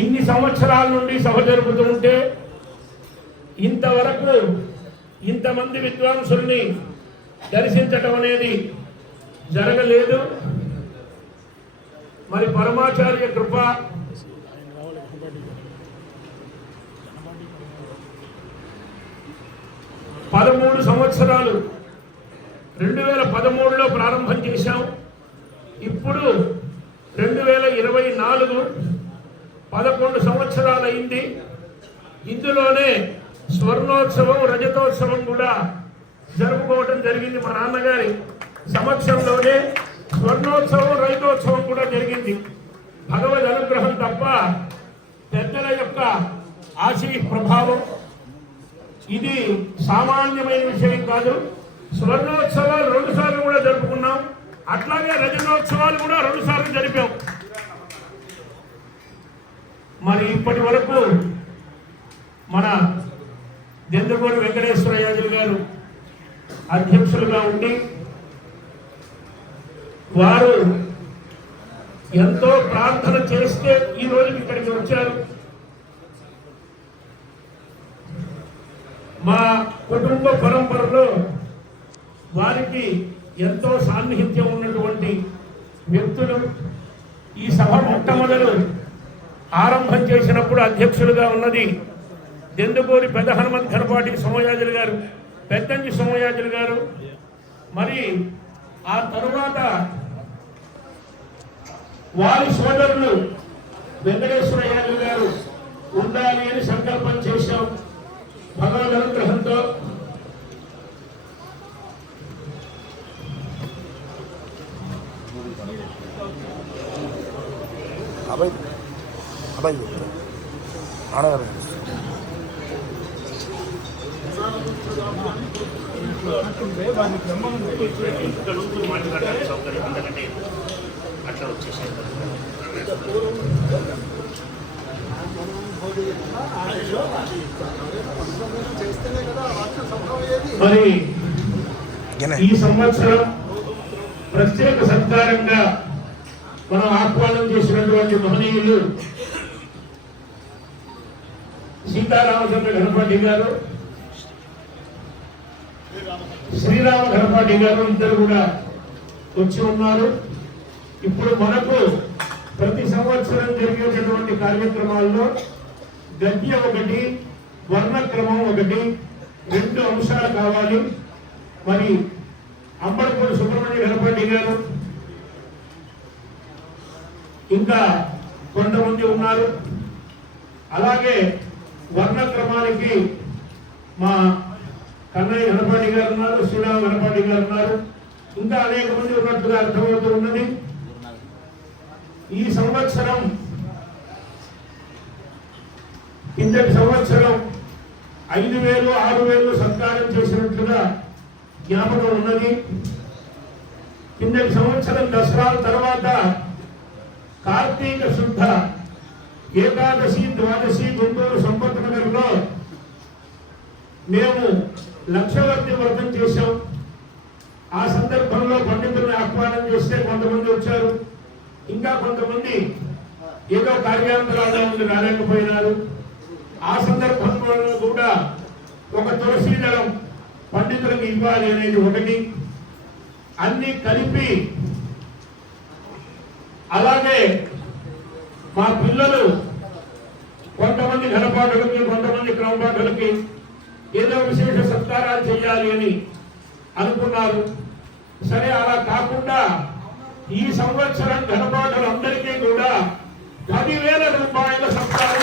ఇన్ని సంవత్సరాల నుండి సభ జరుపుతూ ఉంటే ఇంతవరకు ఇంతమంది విద్వాంసుల్ని దర్శించటం అనేది జరగలేదు. మరి పరమాచార్య కృప, 13 సంవత్సరాలు 2013లో ప్రారంభం చేశాం. ఇప్పుడు 2024 11 సంవత్సరాలు అయింది. ఇందులోనే స్వర్ణోత్సవం, రజతోత్సవం కూడా జరుపుకోవడం జరిగింది. మా నాన్నగారి సమక్షంలోనే స్వర్ణోత్సవం, రజతోత్సవం కూడా జరిగింది. భగవద్ అనుగ్రహం తప్ప పెద్దల యొక్క ఆశీ ప్రభావం. ఇది సామాన్యమైన విషయం కాదు. స్వర్ణోత్సవాలు 2 సార్లు కూడా జరుపుకున్నాం. అట్లాగే రజతోత్సవాలు కూడా 2 సార్లు జరిపాం. మరి ఇప్పటి వరకు మన దెందుగూరి వెంకటేశ్వరయాజులు గారు అధ్యక్షులుగా ఉండి వారు ఎంతో ప్రార్థన చేస్తే ఈ రోజు ఇక్కడికి వచ్చారు. మా కుటుంబ పరంపరలో వారికి ఎంతో సాన్నిహిత్యం ఉన్నటువంటి వ్యక్తులు. ఈ సభ మొట్టమొదలు ఆరంభం చేసినప్పుడు అధ్యక్షులుగా ఉన్నది దెందుగూరి పెద్ద హనుమంత్ ఘనపాటి సోమయాజులు గారు, పెద్దంజి సోమయాజులు గారు. మరి ఆ తరువాత వారి సోదరులు వెంకటేశ్వరయాజులు గారు ఉండాలి అని సంకల్పం చేశాం. భగవద్ అనుగ్రహంతో అట్లా వచ్చేసాయి. మరి ఈ సంవత్సరం ప్రత్యేక సత్కారంగా మనం ఆహ్వానం చేసినటువంటి మహనీయులు సీతారామచంద్ర ఘనపాటి గారు, శ్రీరామ ఘనపాటి గారు ఇద్దరు కూడా వచ్చి ఉన్నారు. ఇప్పుడు మనకు ప్రతి సంవత్సరం జరిగేటటువంటి కార్యక్రమాల్లో గద్య ఒకటి, వర్ణక్రమం ఒకటి, 2 అంశాలు కావాలి. మరి అంబడపూడి సుబ్రహ్మణ్య ఘనపాటి గారు ఇంకా కొంతమంది ఉన్నారు. అలాగే వర్ణక్రమానికి మా కన్నయ్య ఘనపాటి గారు ఉన్నారు, శ్రీరామ ఘనపాటి గారు ఉన్నారు. ఇంకా అనేక మంది ఉన్నట్టుగా అర్థమవుతూ ఉన్నది. ఈ సంవత్సరం కిందటి సంవత్సరం 5,000, 6,000 సత్కారం చేసినట్లుగా జ్ఞాపకం ఉన్నది. కిందటి సంవత్సరం దసరా తర్వాత కార్తీక శుద్ధ ఏకాదశి, ద్వాదశి గుంటూరు సంపత్ నగర్లో మేము లక్షవర్తి వ్రతం చేశాం. ఆ సందర్భంలో పండితుల్ని ఆహ్వానం చేస్తే కొంతమంది వచ్చారు. ఇంకా కొంతమంది ఏదో కార్యాంతరాల్లో ఉండి రాలేకపోయినారు. ఆ సందర్భంలో కూడా ఒక తులసి దళం పండితులకు ఇవ్వాలి అనేది ఒకటి. అన్ని కలిపి అలాగే మా పిల్లలు కొంతమంది ఘనపాఠులకి, కొంతమంది క్రమపాఠులకి ఏదో విశేష సత్కారాలు చేయాలి అని అనుకున్నారు. సరే, అలా కాకుండా ఈ సంవత్సరం ఘనపాఠులందరికీ కూడా 10,000 రూపాయల సత్కారం,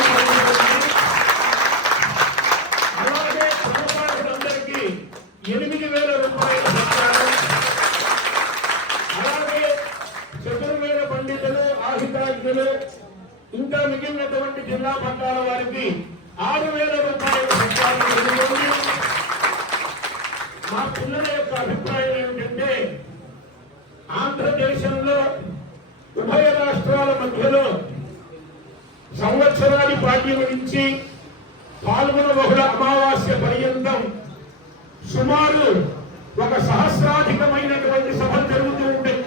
అలాగే క్రమపాఠులందరికీ 8,000 రూపాయల సత్కారం, అలాగే చతుర్వేద పండితులు, ఆహితాజ్ఞులు, ఇంకా మిగిలినటువంటి జిల్లా పట్టాల వారికి 6,000 రూపాయల సత్కారం. మా పిల్లల యొక్క అభిప్రాయం ఏమిటంటే, ఆంధ్రదేశంలో ఉభయ రాష్ట్రాల మధ్యలో సంవత్సరాది పాడ్యం నుంచి పాల్గొన బహుళ అమావాస్య పర్యంతం సుమారు 1 సహస్రాధికమైనటువంటి సభలు జరుగుతూ ఉంటాయి.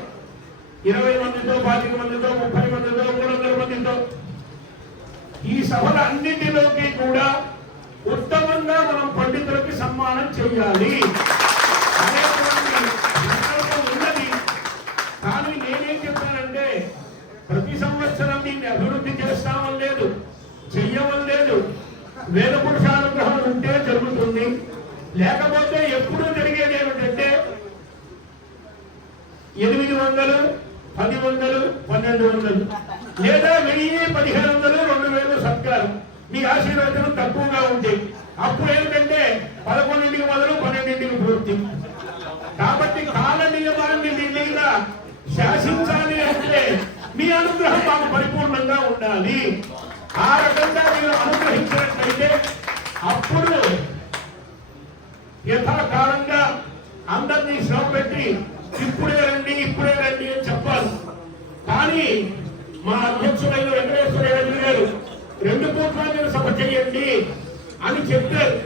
20 మందితో, 25 మందితో, 30 మందితో, 300 మందితో ఈ సభల అన్నింటిలోకి కూడా ఉత్తమంగా మనం పండితులకి సన్మానం చేయాలి అనేటువంటి సంకల్పం ఉన్నది. కానీ నేనేం చెప్తానంటే ప్రతి సంవత్సరం దీన్ని అభివృద్ధి చేస్తామని లేదు, చెయ్యమని లేదు. వేద పురుషానుగ్రహం ఉంటే జరుగుతుంది, లేకపోతే ఎప్పుడూ జరిగేది ఏమిటంటే 800, 1000, 1200 లేదా 1000, 1500, 2000 సత్కారం. మీ ఆశీర్వచనం తక్కువగా ఉంది. అప్పుడు ఏమిటంటే 11ంటికి మొదలు 12ంటికి పూర్తి. కాబట్టి కాల నియమాన్ని మీ మీద శాసించాలి అంటే మీ అనుగ్రహం మాకు పరిపూర్ణంగా ఉండాలి. ఆ రకంగా మీరు అనుగ్రహించినట్లయితే అప్పుడు యథాకాలంగా అందరినీ శ్రమ పెట్టి ఇప్పుడే రండి అని చెప్పాలి. కానీ మా అధ్యక్షుడైన వెంకటేశ్వర రెడ్డి గారు 2 పూట్ల సభ చేయండి అని చెప్పారు.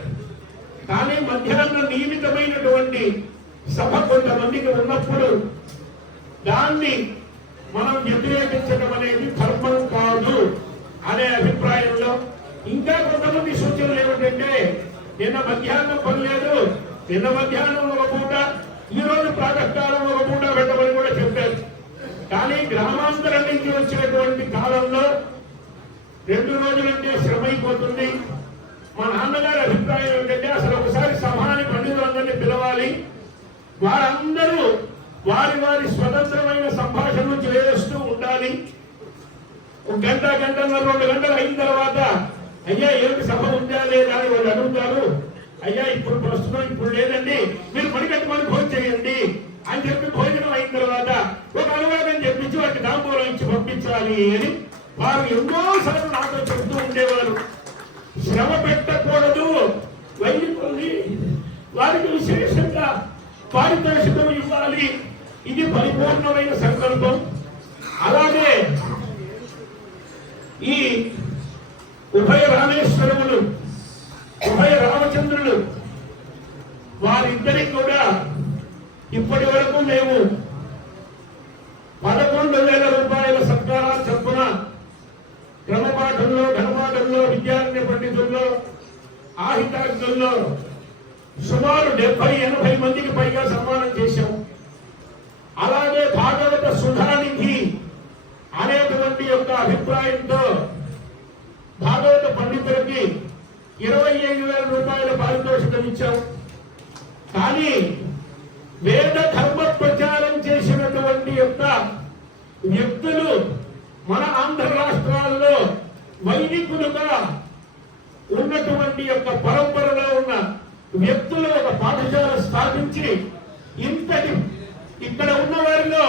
కానీ మధ్యాహ్నం నియమితమైనటువంటి సభ కొంతమందికి ఉన్నప్పుడు దాన్ని మనం వ్యతిరేకించడం అనేది ధర్మం కాదు అనే అభిప్రాయంలో ఇంకా కొంతమంది సూచనలు ఏమిటంటే నిన్న మధ్యాహ్నం పని లేదు, నిన్న మధ్యాహ్నం ఒక పూట, ఈ రోజు ప్రాతకాలం ఒక పూట పెట్టమని కూడా చెప్పారు. కానీ గ్రామాంతరం నుంచి వచ్చినటువంటి కాలంలో 2 రోజులంటే శ్రమ అయిపోతుంది. మా నాన్నగారి అభిప్రాయం ఏంటంటే అసలు ఒకసారి సభాని పండితులందరినీ పిలవాలి, వారందరూ వారి వారి స్వతంత్రమైన సంభాషణలు చేస్తూ ఉండాలి. 1 గంట, 1.5, 2 గంటలు అయిన తర్వాత అయ్యా ఏమిటి సభ ఉందా లేదా అని వాళ్ళు అడుగుతారు. అయ్యా ఇప్పుడు ప్రస్తుతం ఇప్పుడు లేదండి, మీరు పని కట్టుకొని భోజనం చేయండి అని చెప్పి భోజనం అయిన తర్వాత ఒక అనువాదం చెప్పించి వాటికి దాంబూలం ఇచ్చి పంపించాలి అని వారు ఎన్నోసార్లు నాతో చెప్తూ ఉండేవారు. శ్రమ పెట్టకూడదు, వైద్యుల్ని వారికి విశేషంగా పారితోషికం ఇవ్వాలి, ఇది పరిపూర్ణమైన సంకల్పం. అలాగే ఈ ఉభయ రామేశ్వరములు, ఉభయ రామచంద్రులు వారిద్దరికి కూడా ఇప్పటి వరకు మేము 11,000 రూపాయల సత్కారాలు చొప్పున క్రమపాఠంలో, ఘనపాఠంలో, విద్యారణ్య పండితుల్లో, ఆహితాగ్నుల్లో సుమారు 70-80 మందికి పైగా సన్మానం చేశాం. అలాగే భాగవత సుధానిధి అనేటువంటి యొక్క అభిప్రాయంతో భాగవత పండితులకి 25,000 రూపాయల పారితోషికం ఇచ్చాం. కానీ వేద ధర్మ ప్రచారం చేసినటువంటి యొక్క వ్యక్తులు మన ఆంధ్ర రాష్ట్రాల్లో వైదికులుగా ఉన్నటువంటి యొక్క పరంపరలో ఉన్న వ్యక్తులు ఒక పాఠశాల స్థాపించి ఇంతటి ఇక్కడ ఉన్న వారిలో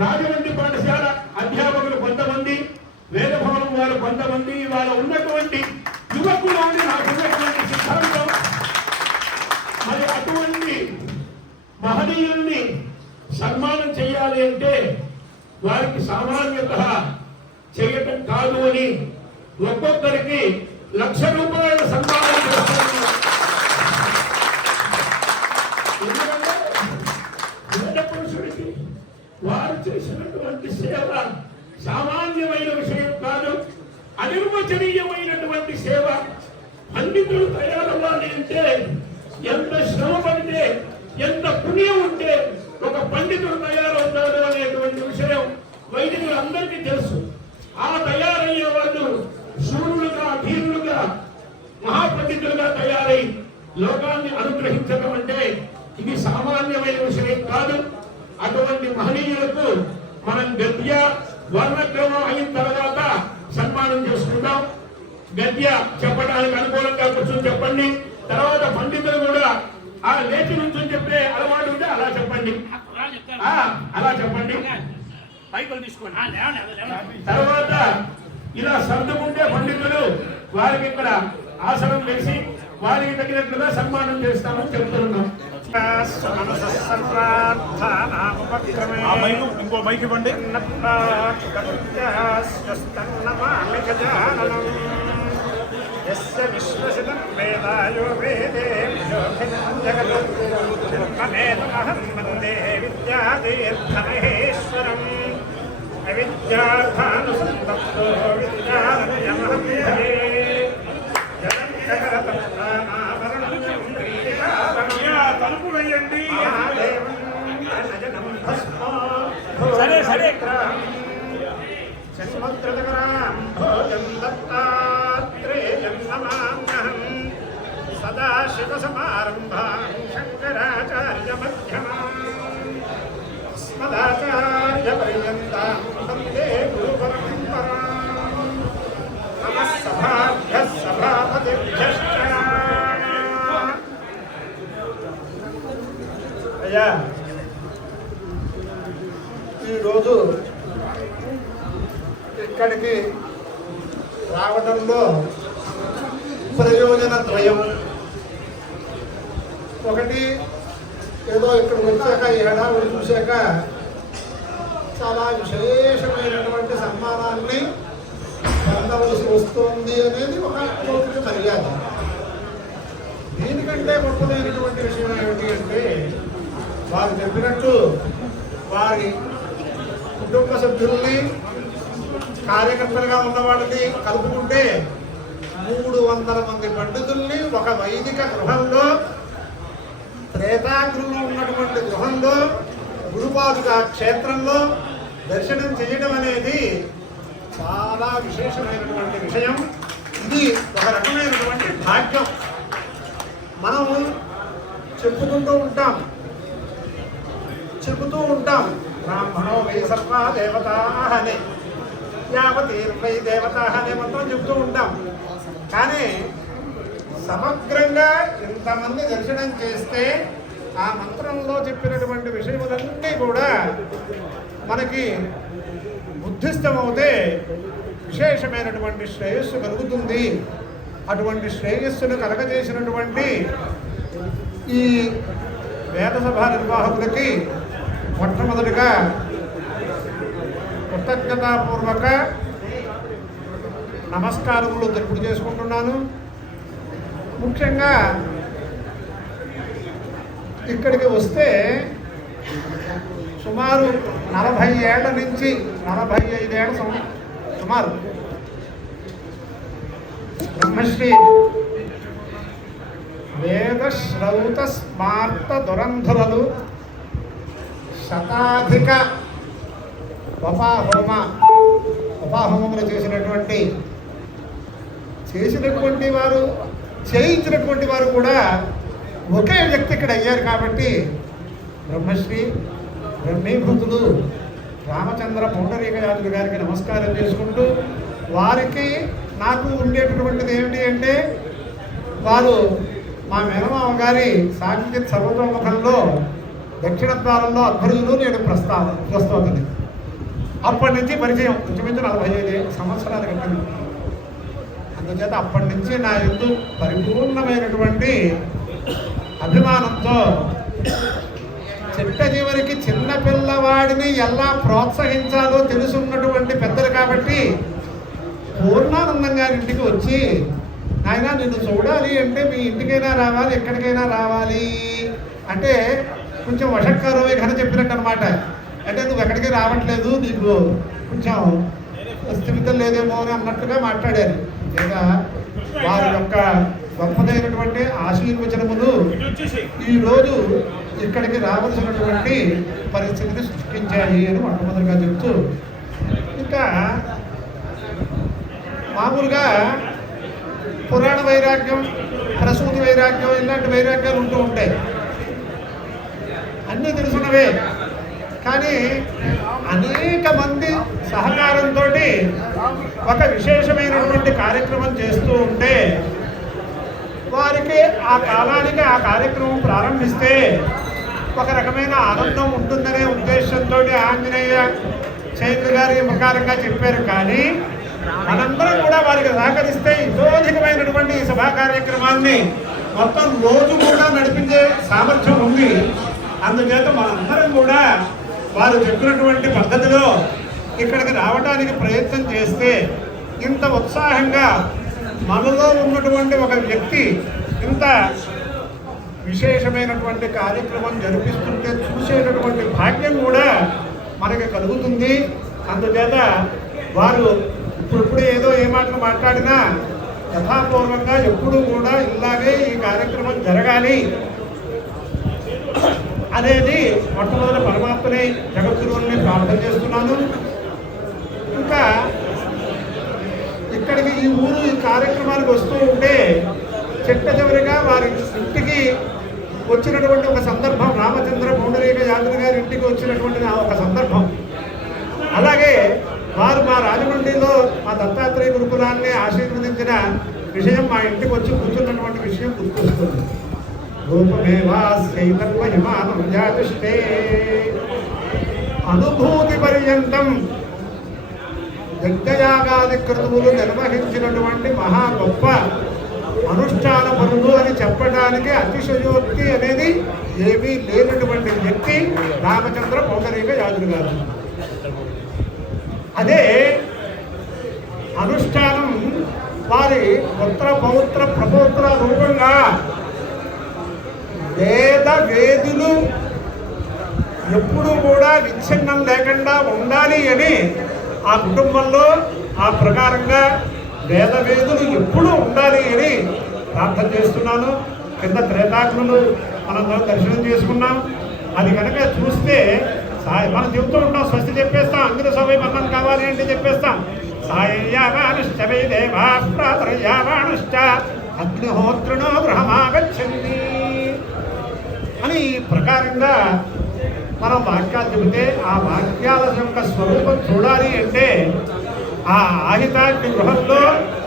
రాజమండ్రి పాఠశాల అధ్యాపకులు కొంతమంది, వేదభవనం వారు కొంతమంది, ఇవాళ ఉన్నటువంటి యువకులు అని నాకున్నటువంటి సిద్ధాంతం. మరి అటువంటి మహనీయుల్ని సన్మానం చేయాలి అంటే వారికి సామాన్యత చేయటం కాదు అని ఒక్కొక్కరికి 1,00,000 రూపాయల సన్మానం చేస్తున్నారు. ఎందుకంటే వేద పురుషుడికి వారు చేసినటువంటి సేవ సామాన్యమైన విషయం కాదు, అనిర్వచనీయమైనటువంటి సేవ. పండితులు తయారవ్వాలి అంటే ఎంత శ్రమ పడితే, ఎంత పుణ్యం ఉంటే ఒక పండితుడు తయారవుతాడు అనేటువంటి విషయం వైదికులు అందరికీ తెలుసు. ఆ తయారయ్యే వాళ్ళు శూరులుగా, ధీరులుగా, మహాపండితులుగా తయారై లోకాన్ని అనుగ్రహించడం అంటే ఇది సామాన్యమైన విషయం కాదు. అటువంటి మహనీయులకు మనం గద్య వర్ణక్రమం అయిన తర్వాత సన్మానం చేసుకుందాం. గద్య చెప్పడానికి అనుకూలంగా కూర్చొని చెప్పండి. తర్వాత పండితులు కూడా ఆ లేచి నుంచి చెప్పే అలవాటు ఉంటే అలా చెప్పండి, అలా చెప్పండి. తర్వాత ఇలా సర్దుకుంటే పండితులు వారికి ఇక్కడ ఆసనం వేసి వారికి తగినట్లుగా సన్మానం చేస్తామని చెప్తున్నాం. ఇంకో మైక్ ఇవ్వండి. విశ్వసితం వేదాయో వేదేభ్యో జగదహం వందే విద్యాతీర్థమహేశ్వరం అవిద్యార్థానుసంతప్తో విద్యాలయం తలుపు వేయండి. సరే సరే సదాశివ సమారంభా శంకరాచార్య మధ్యమా స్మదాచార్య పర్యంతం వందే గురు పరంపరాం. నమః సభాభ్యః సభాపతిభ్యశ్చ. అయ్యా, ఈరోజు ఇక్కడికి రావడంలో ప్రయోజన ద్వయం. ఒకటి, ఏదో ఇక్కడికి వచ్చాక ఈ హడావుడి చూశాక చాలా విశేషమైనటువంటి సన్మానాన్ని పొందవలసి వస్తుంది అనేది ఒక లౌకిక మర్యాద. దీనికంటే గొప్పదైనటువంటి విషయం ఏమిటి అంటే, వారు చెప్పినట్టు వారి కుటుంబ సభ్యుల్ని, కార్యకర్తలుగా ఉన్నవాళ్ళని కలుపుకుంటే 300 మంది పండితుల్ని ఒక వైదిక గృహంలో, త్రేతాగృహంలో ఉన్నటువంటి గృహంలో, గురుపాదుక క్షేత్రంలో దర్శనం చేయడం అనేది చాలా విశేషమైనటువంటి విషయం. ఇది ఒక రకమైనటువంటి భాగ్యం. మనం చెప్పుతూ ఉంటాం బ్రాహ్మణో వై సర్వా దేవతా అని, యావతీర్వై దేవతా అనే మంత్రం చెప్తూ ఉంటాం. కానీ సమగ్రంగా ఇంతమంది దర్శనం చేస్తే ఆ మంత్రంలో చెప్పినటువంటి విషయములన్నీ కూడా మనకి బుద్ధిస్థమవుతే విశేషమైనటువంటి శ్రేయస్సు కలుగుతుంది. అటువంటి శ్రేయస్సును కలగజేసినటువంటి ఈ వేదసభ నిర్వాహకులకి మొట్టమొదటిగా కృతజ్ఞతాపూర్వక నమస్కారములు తెలుపుడు చేసుకుంటున్నాను. ముఖ్యంగా ఇక్కడికి వస్తే సుమారు 40 ఏళ్ల నుంచి 45 ఏళ్ల సుమారు బ్రహ్మశ్రీ వేద శ్రౌత స్మార్త దురంధులు శతాధిక ఉపాహోమములు చేసినటువంటి వారు, చేయించినటువంటి వారు కూడా ఒకే వ్యక్తి ఇక్కడ అయ్యారు. కాబట్టి బ్రహ్మశ్రీ బ్రహ్మీభూతులు రామచంద్ర పౌండరీకయాదులు గారికి నమస్కారం చేసుకుంటూ, వారికి నాకు ఉండేటటువంటిది ఏమిటి అంటే, వారు మా మేనమామ గారి సాంకేతిక సర్వతోముఖంలో దక్షిణ ద్వారంలో అధ్వర్యులు, నేను ప్రస్తోతని. అప్పటి నుంచి పరిచయం ఇంచుమించు 45 సంవత్సరాల క్రితం. అందుచేత అప్పటి నుంచి నా యందు పరిపూర్ణమైనటువంటి అభిమానంతో చిట్ట చివరికి చిన్న పిల్లవాడిని ఎలా ప్రోత్సహించాలో తెలుసున్నటువంటి పెద్దలు కాబట్టి పూర్ణానందం గారి ఇంటికి వచ్చి, ఆయన నిన్ను చూడాలి అంటే మీ ఇంటికైనా రావాలి, ఎక్కడికైనా రావాలి అంటే కొంచెం వషట్కరమే ఘన చెప్పినట్టు అనమాట. అంటే నువ్వు ఎక్కడికి రావట్లేదు, నీకు కొంచెం స్థిమితం లేదేమో అని అన్నట్టుగా మాట్లాడారు. లేదా వారి యొక్క గొప్పదైనటువంటి ఆశీర్వచనములు ఈరోజు ఇక్కడికి రావాల్సినటువంటి పరిస్థితిని సృష్టించాయి అని మొట్టమొదటిగా చెప్తూ, ఇంకా మామూలుగా పురాణ వైరాగ్యం, ప్రసూతి వైరాగ్యం, ఇలాంటి వైరాగ్యాలు ఉంటూ ఉంటాయి. అన్నీ తెలుసున్నవే. కానీ అనేక మంది సహకారంతో ఒక విశేషమైనటువంటి కార్యక్రమం చేస్తూ ఉంటే, వారికి ఆ కాలానికి ఆ కార్యక్రమం ప్రారంభిస్తే ఒక రకమైన ఆనందం ఉంటుందనే ఉద్దేశంతో ఆంజనేయ చైత్ర గారి ప్రకారంగా చెప్పారు. కానీ మనందరం కూడా వారికి సహకరిస్తే ఇతోధికమైనటువంటి ఈ సభా కార్యక్రమాన్ని మొత్తం రోజు కూడా నడిపించే సామర్థ్యం ఉంది. అందుచేత మనందరం కూడా వారు చెప్పినటువంటి పద్ధతిలో ఇక్కడికి రావడానికి ప్రయత్నం చేస్తే, ఇంత ఉత్సాహంగా మనలో ఉన్నటువంటి ఒక వ్యక్తి ఇంత విశేషమైనటువంటి కార్యక్రమం జరిపిస్తుంటే చూసేటటువంటి భాగ్యం కూడా మనకి కలుగుతుంది. అందుచేత వారు ఇప్పుడు ఏదో మాటలు మాట్లాడినా యథాపూర్వంగా ఎప్పుడూ కూడా ఇలాగే ఈ కార్యక్రమం జరగాలి అనేది మొట్టమొదటి పరమాత్మని జగద్గురువుల్ని ప్రార్థన చేస్తున్నాను. ఇంకా ఇక్కడికి ఈ ఊరు ఈ కార్యక్రమానికి వస్తూ ఉంటే చిట్ట చివరిగా వారి ఇంటికి వచ్చినటువంటి ఒక సందర్భం, రామచంద్ర పౌండరీక యాదవ్ గారి ఇంటికి వచ్చినటువంటి ఒక సందర్భం. అలాగే వారు మా రాజమండ్రిలో మా దత్తాత్రేయ గురుకులాన్ని ఆశీర్వదించిన విషయం, మా ఇంటికి వచ్చి కూర్చున్నటువంటి విషయం గుర్తొస్తుంది. రూపమేవాస్యైతన్మహిమానం జాతిష్టే అనుభూతి పర్యంతం యజ్ఞయాగాది క్రతువులు నిర్వహించినటువంటి మహా గొప్ప అనుష్ఠాన పరులు అని చెప్పడానికి అతిశయోక్తి అనేది ఏమీ లేనటువంటి వ్యక్తి రామచంద్ర పౌండరీక యాదవ్ గారు. అదే అనుష్ఠానం వారి పుత్ర పౌత్ర ప్రపౌత్ర రూపంగా వేదులు ఎప్పుడూ కూడా విచ్ఛిన్నం లేకుండా ఉండాలి అని ఆ కుటుంబంలో ఆ ప్రకారంగా వేదులు ఎప్పుడూ ఉండాలి అని ప్రార్థన చేస్తున్నాను. కింద త్రేతాగ్నులు మనం దర్శనం చేసుకున్నాం. అది కనుక చూస్తే మనం చెబుతూ ఉంటాం, స్వస్తి చెప్పేస్తాం, అంగిత సభ మరణం కావాలి అంటే చెప్పేస్తాం. సాయయావానుష్ట వై దేవా ప్రాతరయావానుష్ట అగ్నిహోత్రునో గృహమాగచ్చండి అని ఈ ప్రకారంగా మనం వాక్యాలు చెబితే ఆ వాక్యాల యొక్క స్వరూపం చూడాలి అంటే ఆ ఆహితాగ్ని గృహంలో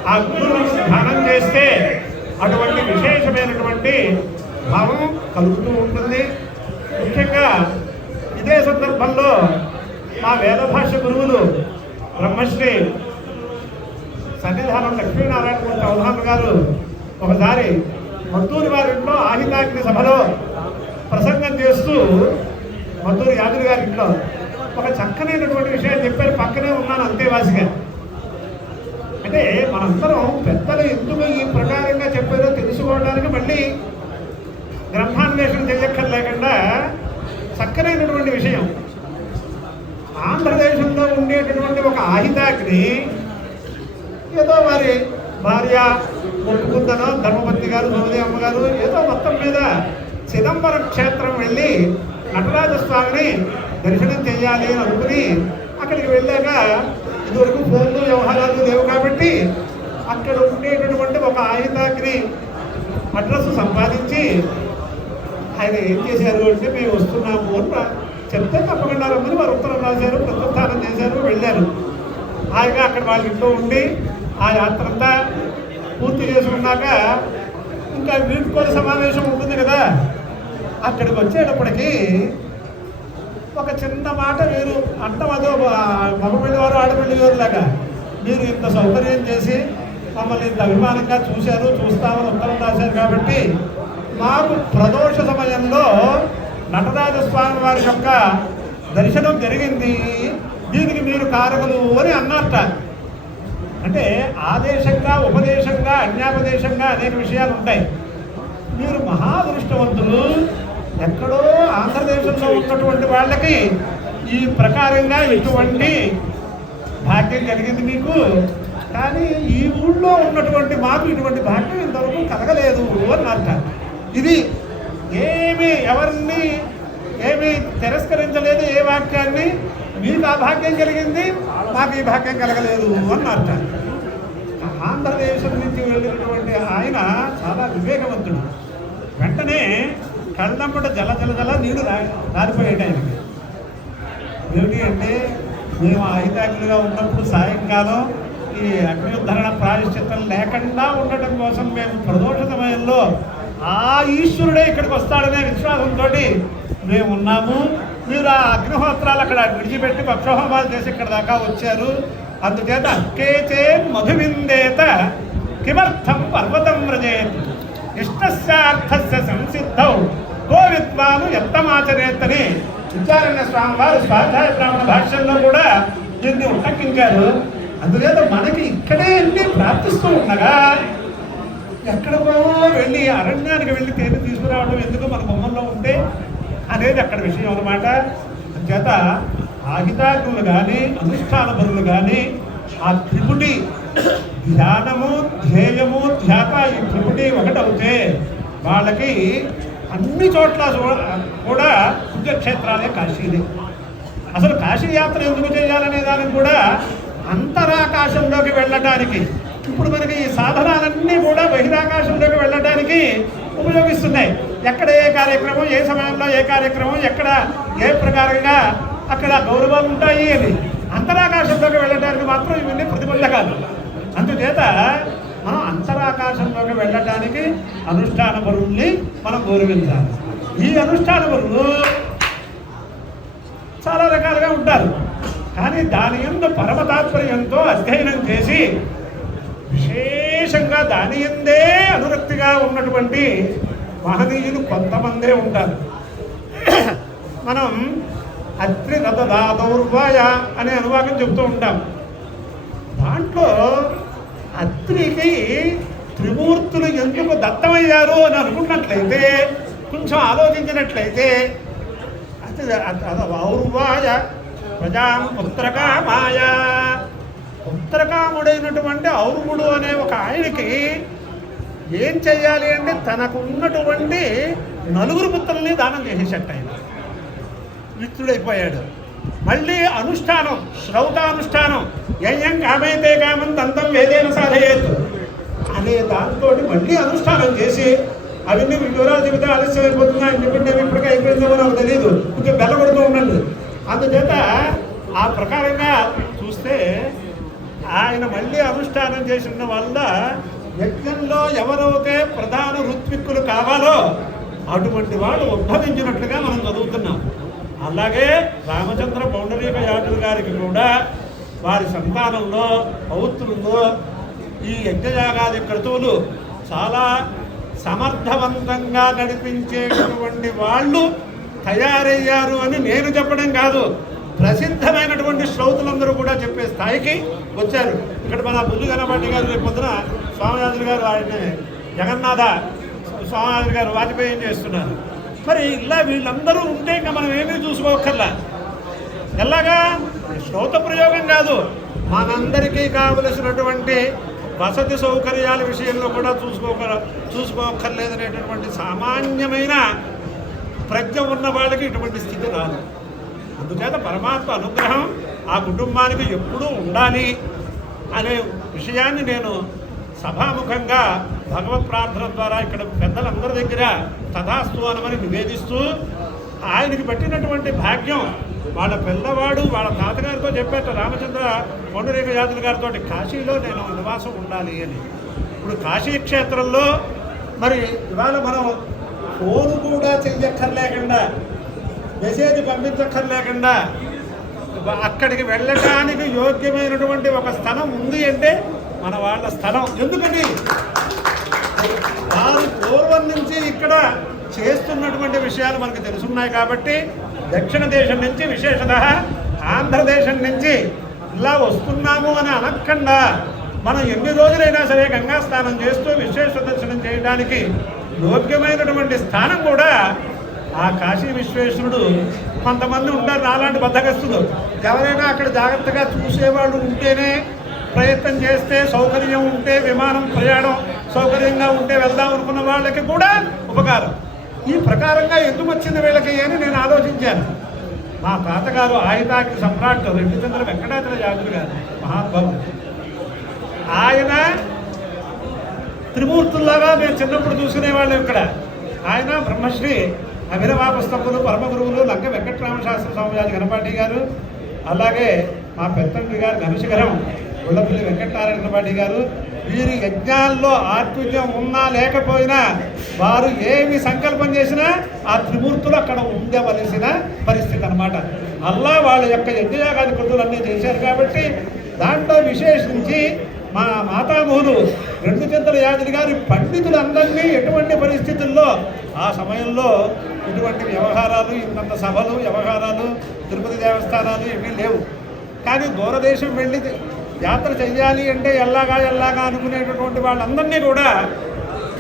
ఆ అగ్నులను ధ్యానం చేస్తే అటువంటి విశేషమైనటువంటి భావం కలుగుతూ ఉంటుంది. ముఖ్యంగా ఇదే సందర్భంలో మా వేదభాష గురువులు బ్రహ్మశ్రీ సన్నిధానం లక్ష్మీనారాయణమూర్తి అవధాన గారు ఒకసారి మద్దూరి వారింట్లో ఆహితాగ్ని సభలో ప్రసంగం చేస్తూ మద్దూరి యాదవ్ గారి ఇంట్లో ఒక చక్కనైనటువంటి విషయాన్ని చెప్పారు. పక్కనే ఉన్నాను అంతేవాసిగా. అంటే మనందరం పెద్దలు ఎందుకు ఈ ప్రకారంగా చెప్పారో తెలుసుకోవడానికి మళ్ళీ గ్రంథాన్వేషణ చేయక్కర్లేకుండా చక్కనైనటువంటి విషయం. ఆంధ్రదేశంలో ఉండేటటువంటి ఒక ఆహితాగ్ని ఏదో వారి భార్య ఒప్పుకుందనో ధర్మపత్ని గారు సోమదేవి అమ్మగారు ఏదో మొత్తం మీద చిదంబరం క్షేత్రం వెళ్ళి నటరాజస్వామిని దర్శనం చేయాలి అని అనుకుని అక్కడికి వెళ్ళాక ఇదివరకు ఫోన్లు వ్యవహారాలు లేవు కాబట్టి అక్కడ ఉండేటటువంటి ఒక ఆయుధాగ్ని అడ్రస్ సంపాదించి ఆయన ఏం చేశారు అంటే మేము వస్తున్నాము అని చెప్తే తప్పకుండా రమ్మని వారు ఉత్తరం రాశారు, ప్రత్యుత్థానం చేశారు, వెళ్ళారు. హాయిగా అక్కడ వాళ్ళ ఇంట్లో ఉండి ఆ యాత్ర అంతా పూర్తి చేసుకున్నాక ఇంకా వీడ్కోలు సమావేశం ఉంటుంది కదా, అక్కడికి వచ్చేటప్పటికి ఒక చిన్న మాట మీరు అంటాం, అదో మగపిల్లి వారు ఆడపిల్లి వారు లాగా మీరు ఇంత సౌకర్యం చేసి మమ్మల్ని ఇంత అభిమానంగా చూశారు, చూస్తామని ఉత్తరం రాశారు కాబట్టి మాకు ప్రదోష సమయంలో నటరాజస్వామి వారి యొక్క దర్శనం జరిగింది, దీనికి మీరు కారకులు అని అన్నట్ట. అంటే ఆదేశంగా, ఉపదేశంగా, అన్యాపదేశంగా అనేక విషయాలు ఉంటాయి. మీరు మహాదృష్టవంతులు. ఎక్కడో ఆంధ్రదేశంలో ఉన్నటువంటి వాళ్ళకి ఈ ప్రకారంగా ఇటువంటి భాగ్యం కలిగింది మీకు, కానీ ఈ ఊళ్ళో ఉన్నటువంటి మాకు ఇటువంటి భాగ్యం ఇంతవరకు కలగలేదు అన్నట్ట. ఇది ఎవరిని ఏమీ తిరస్కరించలేదు, ఏ వాక్యాన్ని. మీకు ఆ భాగ్యం కలిగింది, మాకు ఈ భాగ్యం కలగలేదు అన్నట్ట. ఆంధ్రదేశం నుంచి వెళ్ళినటువంటి ఆయన చాలా వివేకవంతుడు. వెంటనే కళ్ళమ్మట జల జల జల నీళ్లు రాలిపోయాడు ఆయనకి. ఏమిటి అంటే మేము ఆయుధాగ్నిగా ఉన్నప్పుడు సాయంకాలం ఈ అగ్నియుద్ధరణ ప్రాయశ్చిత్తం లేకుండా ఉండటం కోసం మేము ప్రదోష సమయంలో ఆ ఈశ్వరుడే ఇక్కడికి వస్తాడనే విశ్వాసంతో మేము ఉన్నాము. మీరు ఆ అగ్నిహోత్రాలు అక్కడ విడిచిపెట్టి పక్షోహమాలు చేసి ఇక్కడ దాకా వచ్చారు. అందుచేత అక్కేచే మధువిందేత కిమర్థం పర్వతం వ్రజేత్ ఇష్టస్యార్థస్య సంసిద్ధౌ గోవిద్వాను ఎత్తమాచరేత్తని విద్యారణ్య స్వామి వారు స్వాధ్యాయ బ్రాహ్మణ భాష్యంలో కూడా దీన్ని ఉటంకించారు. అందుచేత మనకి ఇక్కడే అన్ని ప్రార్థిస్తూ ఉండగా ఎక్కడికో వెళ్ళి అరణ్యానికి వెళ్ళి తేనె తీసుకురావడం ఎందుకు, మన బొమ్మల్లో ఉంటే అనేది అక్కడ విషయం అన్నమాట. అందుచేత ఆహితాగ్నులు కానీ అనుష్ఠాన పరులు కానీ ఆ త్రిపుటి ధ్యానము ధ్యేయము ధ్యాత ఈ త్రిపుటి ఒకటవుతే వాళ్ళకి అన్ని చోట్ల కూడా పుణ్యక్షేత్రాలే కాశీలే. అసలు కాశీ యాత్ర ఎందుకు చేయాలనే దానికి కూడా అంతరాకాశంలోకి వెళ్ళటానికి, ఇప్పుడు మనకి ఈ సాధనాలన్నీ కూడా బహిరాకాశంలోకి వెళ్ళడానికి ఉపయోగిస్తున్నాయి. ఎక్కడ ఏ కార్యక్రమం, ఏ సమయంలో ఏ కార్యక్రమం, ఎక్కడ ఏ ప్రకారంగా అక్కడ గౌరవాలు ఉంటాయి అని అంతరాకాశంలోకి వెళ్ళడానికి మాత్రం ఇవన్నీ ప్రతిబంధకాలు. అందుచేత మనం అంతరాకాశంలోకి వెళ్ళటానికి అనుష్ఠాన పరువుల్ని మనం గౌరవించాలి. ఈ అనుష్ఠాన పరువులు చాలా రకాలుగా ఉంటారు, కానీ దాని యందు పరమ తాత్పర్యంతో అధ్యయనం చేసి విశేషంగా దాని యందే అనురక్తిగా ఉన్నటువంటి మహనీయులు కొంతమందే ఉంటారు. మనం అత్రి రథదాదౌర్వాయ అనే అనువాదం చెబుతూ ఉంటాం. దాంట్లో అత్రికి త్రిమూర్తులు ఎందుకు దత్తమయ్యారు అని అనుకున్నట్లయితే, కొంచెం ఆలోచించినట్లయితే ఔర్వాయ ప్రజాం పుత్రకామాయ, పుత్రకాముడైనటువంటి ఔర్వుడు అనే ఒక ఆయనకి ఏం చెయ్యాలి అంటే తనకు ఉన్నటువంటి 4 పుత్రుల్ని దానం చేసేసట్టు ఆయన మిత్రుడైపోయాడు. మళ్ళీ అనుష్ఠానం, శ్రౌతానుష్ఠానం, యయం కామైతే కామం తంతం వేదేన సాధయేత్ అనే దాంతో మళ్ళీ అనుష్ఠానం చేసి అవన్నీ వివరాలు చెబితే ఆలస్యం అయిపోతుందా, ఎందుకంటే ఇప్పటికే అయిపోయిందేమో నాకు తెలియదు, కొంచెం బెల్లగొడుతూ ఉండండి. అందుచేత ఆ ప్రకారంగా చూస్తే ఆయన మళ్ళీ అనుష్ఠానం చేసిన వల్ల యజ్ఞంలో ఎవరైతే ప్రధాన ఋత్విక్కులు కావాలో అటువంటి వాడు ఉద్భవించినట్లుగా మనం చదువుతున్నాం. అలాగే రామచంద్ర పౌండరీక యాజుల గారికి కూడా వారి సంతానంలో పౌత్రుల్లో ఈ యజ్ఞయాగాది క్రతువులు చాలా సమర్థవంతంగా నడిపించేటటువంటి వాళ్ళు తయారయ్యారు అని నేను చెప్పడం కాదు, ప్రసిద్ధమైనటువంటి శ్రౌతులందరూ కూడా చెప్పే స్థాయికి వచ్చారు. ఇక్కడ మన బుల్లి గణపాటి గారు రేపు పొద్దున స్వామినాథులు గారు ఆయన జగన్నాథ స్వామినాథులు గారు వాజ్పేయం చేస్తున్నారు. మరి ఇలా వీళ్ళందరూ ఉంటే ఇంకా మనం ఏమీ చూసుకోకర్లా. ఎలాగా శ్రోత ప్రయోగం కాదు, మనందరికీ కావలసినటువంటి వసతి సౌకర్యాల విషయంలో కూడా చూసుకోకర్లేదనేటటువంటి సామాన్యమైన ప్రజ్ఞ ఉన్న వాళ్ళకి ఇటువంటి స్థితి రాదు. అందుచేత పరమాత్మ అనుగ్రహం ఆ కుటుంబానికి ఎప్పుడూ ఉండాలి అనే విషయాన్ని నేను సభాముఖంగా భగవత్ ప్రార్థన ద్వారా ఇక్కడ పెద్దలందరి దగ్గర తథాస్తు అనమని నివేదిస్తూ, ఆయనకి పట్టినటువంటి భాగ్యం వాళ్ళ పిల్లవాడు వాళ్ళ తాతగారితో చెప్పేట రామచంద్ర పౌండరీక యాజుల గారితో కాశీలో నేను నివాసం ఉండాలి అని. ఇప్పుడు కాశీ క్షేత్రంలో మరి ఇవాళ మనం ఫోన్ కూడా చెయ్యక్కర్లేకుండా, మెసేజ్ పంపించక్కర్లేకుండా అక్కడికి వెళ్ళటానికి యోగ్యమైనటువంటి ఒక స్థలం ఉంది అంటే మన వాళ్ళ స్థలం. ఎందుకని వారు పూర్వం నుంచి ఇక్కడ చేస్తున్నటువంటి విషయాలు మనకు తెలుసున్నాయి కాబట్టి దక్షిణ దేశం నుంచి విశేషత ఆంధ్రదేశం నుంచి ఇలా వస్తున్నాము అని అనకుండా మనం ఎన్ని రోజులైనా సరే గంగా స్నానం చేస్తూ విశేష దర్శనం చేయడానికి యోగ్యమైనటువంటి స్థానం కూడా ఆ కాశీ విశ్వేశ్వరుడు. కొంతమంది ఉంటారు నాలాంటి బద్దగస్తులు, ఎవరైనా అక్కడ జాగ్రత్తగా చూసేవాళ్ళు ఉంటేనే, ప్రయత్నం చేస్తే, సౌకర్యం ఉంటే, విమానం ప్రయాణం సౌకర్యంగా ఉంటే వెళ్దాం అనుకున్న వాళ్ళకి కూడా ఉపకారం. ఈ ప్రకారంగా ఎందుకు వచ్చింది వీళ్ళకి అని నేను ఆలోచించాను. మా తాతగారు ఆయుధాకి సమ్రాట్ రెడ్డిచంద్ర వెంకటాచల యాజులు గారు మహానుభావుడు. ఆయన త్రిమూర్తుల్లాగా మేము చిన్నప్పుడు చూసుకునేవాళ్ళం ఇక్కడ. ఆయన బ్రహ్మశ్రీ అభినవాపుస్తకులు పరమ గురువులు లంక వెంకటరామశాస్త్ర స్వామి గణపాటి గారు, అలాగే మా పెద్దండ్రి గారు ఘనశిఖరం గుళ్ళపల్లి వెంకటనారాయణ గణపాటి గారు. వీరి యజ్ఞాల్లో ఆర్తుల్యం ఉన్నా లేకపోయినా వారు ఏమి సంకల్పం చేసినా ఆ త్రిమూర్తులు అక్కడ ఉండవలసిన పరిస్థితి అన్నమాట. అల్లా వాళ్ళ యొక్క యజ్ఞయాగాది కృతులన్నీ చేశారు కాబట్టి దాంట్లో విశేషించి మా మాతామహులు రెండుచెంతల యాజులు గారి పండితులందరినీ ఎటువంటి పరిస్థితుల్లో ఆ సమయంలో ఇటువంటి వ్యవహారాలు, ఇంతంత సభలు, వ్యవహారాలు, తిరుపతి దేవస్థానాలు ఇవి లేవు. కానీ దూరదేశం వెళ్ళి యాత్ర చెయ్యాలి అంటే ఎల్లాగా అనుకునేటటువంటి వాళ్ళందరినీ కూడా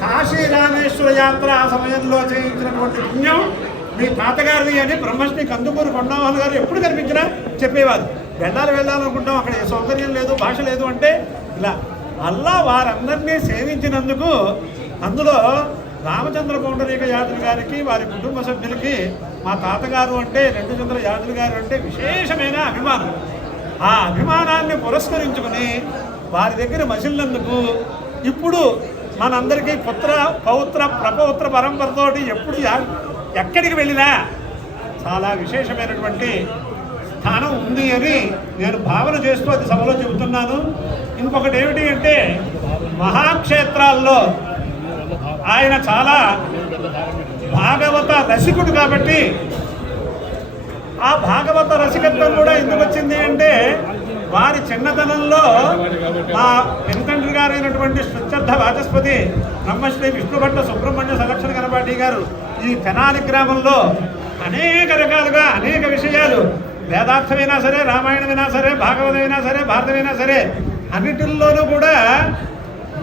కాశీ రామేశ్వర యాత్ర ఆ సమయంలో చేయించినటువంటి పుణ్యం మీ తాతగారిది అని బ్రహ్మశ్రీ కందుకూరు కొండమోహన్ గారు ఎప్పుడు కనిపించినా చెప్పేవారు. వెళ్ళాలనుకుంటాం, అక్కడ సౌకర్యం లేదు, భాష లేదు అంటే ఇలా అల్లా వారందరినీ సేవించినందుకు అందులో రామచంద్ర పౌండరీక యాదవ్ గారికి వారి కుటుంబ సభ్యులకి మా తాతగారు అంటే రెండుచంద్ర యాదవ్ గారు అంటే విశేషమైన అభిమానం. ఆ అభిమానాన్ని పురస్కరించుకుని వారి దగ్గర మసిలినందుకు ఇప్పుడు మనందరికీ పుత్ర పౌత్ర ప్రపౌత్ర పరంపరతోటి ఎప్పుడు ఎక్కడికి వెళ్ళినా చాలా విశేషమైనటువంటి స్థానం ఉంది అని నేను భావన చేస్తూ అది సభలో చెబుతున్నాను. ఇంకొకటి ఏమిటి అంటే మహాక్షేత్రాల్లో ఆయన చాలా భాగవత రసికుడు కాబట్టి ఆ భాగవత రసికత్వం కూడా ఎందుకు వచ్చింది అంటే వారి చిన్నతనంలో మా పెనుతండ్రి గారైనటువంటి శ్రుత్యర్థ వాచస్పతి బ్రహ్మశ్రీ విష్ణుభట్ట సుబ్రహ్మణ్య సంరక్షణ గణపాటి గారు ఈ తెనాలి గ్రామంలో అనేక రకాలుగా అనేక విషయాలు వేదార్థమైనా సరే, రామాయణమైనా సరే, భాగవతమైనా సరే, భారతమైనా సరే అన్నిటిల్లోనూ కూడా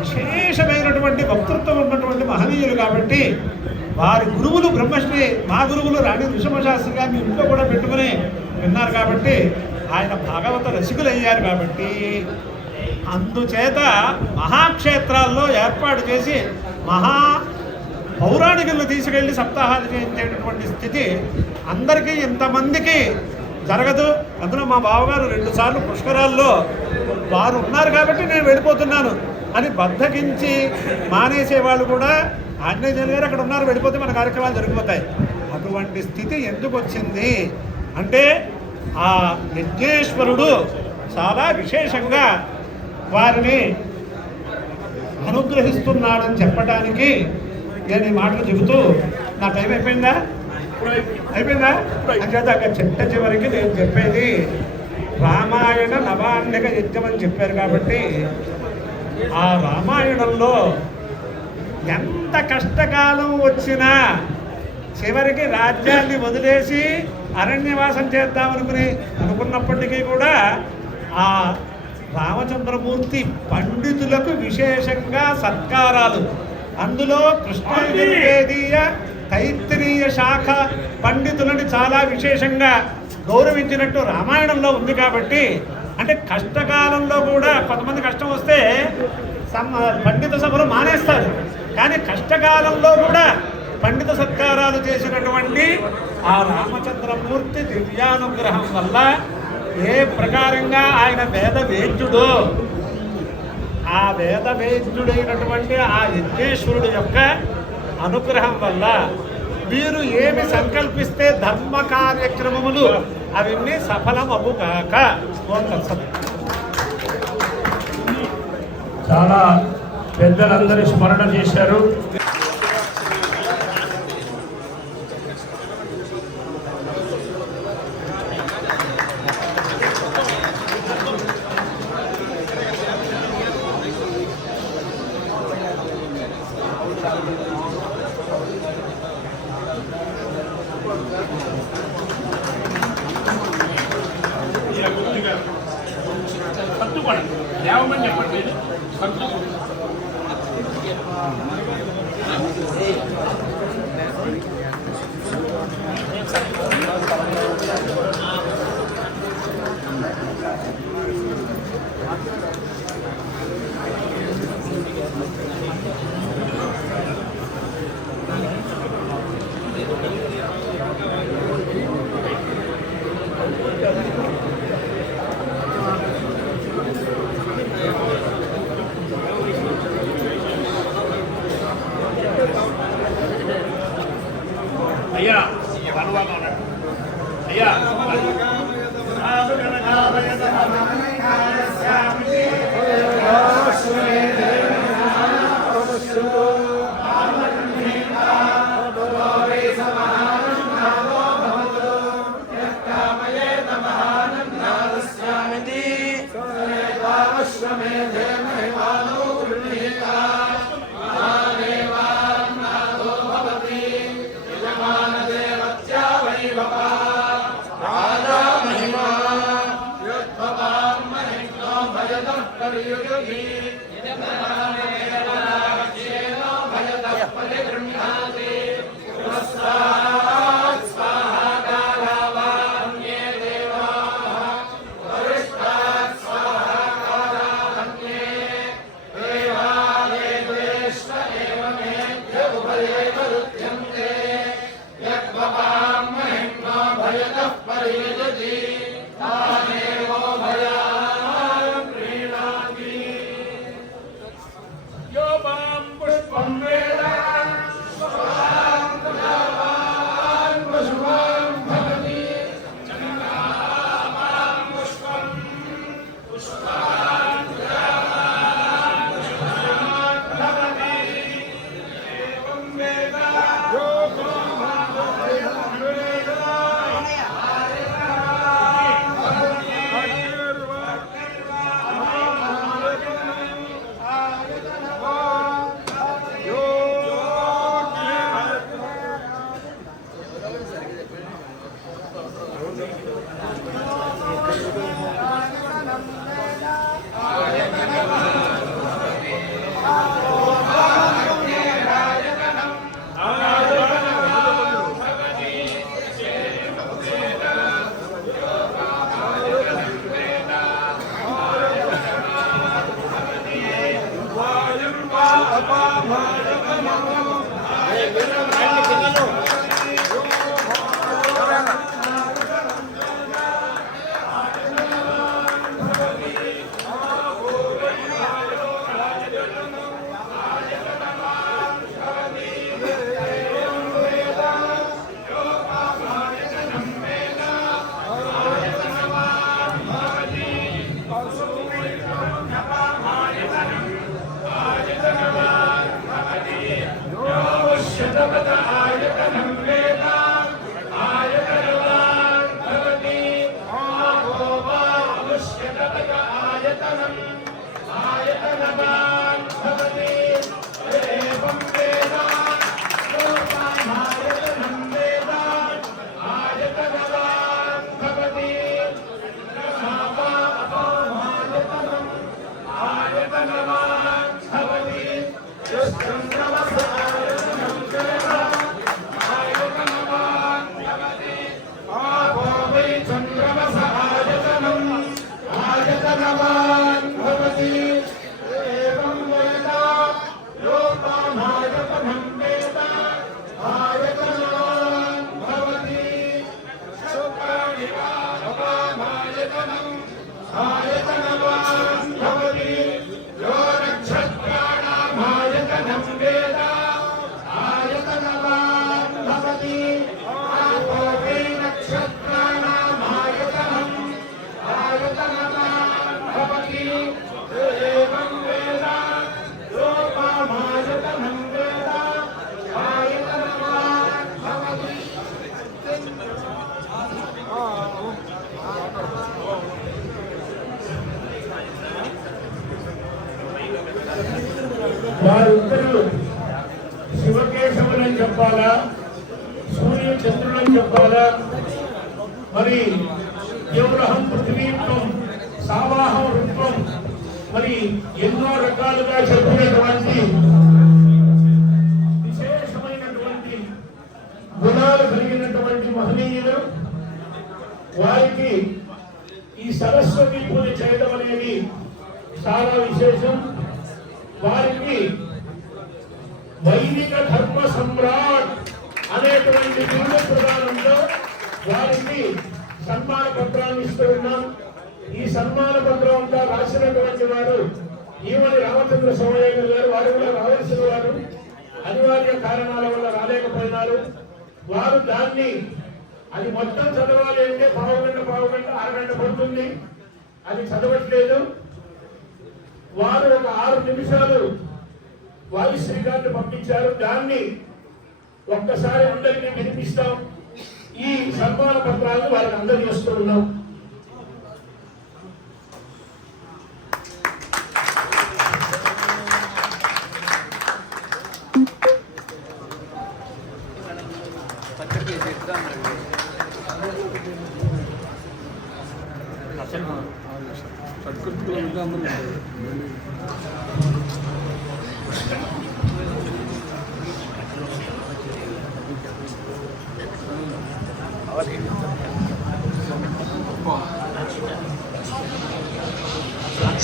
విశేషమైనటువంటి వక్తృత్వం ఉన్నటువంటి మహనీయులు కాబట్టి వారి గురువులు బ్రహ్మశ్రీ మా గురువులు రాణి నృసింహశాస్త్రి గారిని ఇంట్లో కూడా పెట్టుకుని విన్నారు కాబట్టి ఆయన భాగవత రసికులయ్యారు కాబట్టి అందుచేత మహాక్షేత్రాల్లో ఏర్పాటు చేసి మహా పౌరాణికులను తీసుకెళ్లి సప్తాహాలు చేయించేటటువంటి స్థితి అందరికీ ఇంతమందికి జరగదు. అందులో మా బావగారు 2 సార్లు పుష్కరాల్లో వారు ఉన్నారు కాబట్టి నేను వెళ్ళిపోతున్నాను అని బద్దకించి మానేసేవాళ్ళు కూడా ఆంజనేయులు గారు అక్కడ ఉన్నారు, వెళ్ళిపోతే మన కార్యక్రమాలు జరిగిపోతాయి. అటువంటి స్థితి ఎందుకు వచ్చింది అంటే ఆ యజ్ఞేశ్వరుడు చాలా విశేషంగా వారిని అనుగ్రహిస్తున్నాడని చెప్పడానికి నేను ఈ మాటలు చెబుతూ నా టైం అయిపోయిందా అంచేత చిట్ట చివరికి నేను చెప్పేది రామాయణ నవాన్నిక యజ్ఞం అని చెప్పారు కాబట్టి ఆ రామాయణంలో ఎంత కష్టకాలం వచ్చినా చివరికి రాజ్యాన్ని వదిలేసి అరణ్యవాసం అనుకున్నప్పటికీ కూడా ఆ రామచంద్రమూర్తి పండితులకు విశేషంగా సత్కారాలు, అందులో కృష్ణయజుర్వేదీయ తైత్తిరీయ శాఖ పండితులని చాలా విశేషంగా గౌరవించినట్టు రామాయణంలో ఉంది కాబట్టి అంటే కష్టకాలంలో కూడా కొంతమంది కష్టం వస్తే పండిత సభలు మానేస్తారు, కానీ కష్టకాలంలో కూడా పండిత సత్కారాలు చేసినటువంటి ఆ రామచంద్రమూర్తి దివ్యానుగ్రహం వల్ల ఏ ప్రకారంగా ఆయన వేదవేద్యుడో ఆ వేదవేద్యుడైనటువంటి ఆ యజ్ఞేశ్వరుడు యొక్క అనుగ్రహం వల్ల వీరు ఏమి సంకల్పిస్తే ధర్మ కార్యక్రమములు అవన్నీ సఫలమవు కాక చాలా పెద్దలందరూ స్మరణ చేశారు. అయ్యా అయ్యా వారిద్దరు శివకేశవులని చెప్పాలా, సూర్య చంద్రులని చెప్పాలా, మరి దేవరహం పృథ్వీత్వం సావాహం రూపం, మరి ఎన్నో రకాలుగా చెప్పినటువంటి విశేషమైనటువంటి గుణాలు కలిగినటువంటి మహనీయులు. వారికి ఈ సరస్వతి పూజ చేయడం అనేది చాలా విశేషం. వారికి వైదిక ధర్మ సమ్రాట్ అనేటువంటి బిరుదు ప్రదానంలో వారికి సన్మాన పత్రాన్ని ఇస్తూ ఉన్నాం. ఈ సన్మాన పత్రం అంతా రాసినటువంటి వారు ఈవని రామచంద్ర సోమయ్య గారు. వారు కూడా రావాల్సిన వారు అనివార్య కారణాల వల్ల రాలేకపోయినారు. వారు దాన్ని అది మొత్తం చదవాలి అంటే పావుగంట అరగంట పడుతుంది. అది చదవట్లేదు. వారు ఒక 6 నిమిషాలు వాయిస్ రికార్డు పంపించారు. దాన్ని ఒక్కసారి అందరికీ వినిపిస్తాం. ఈ సన్మాన పత్రాలను వారికి అందజేస్తూ ఉన్నాం.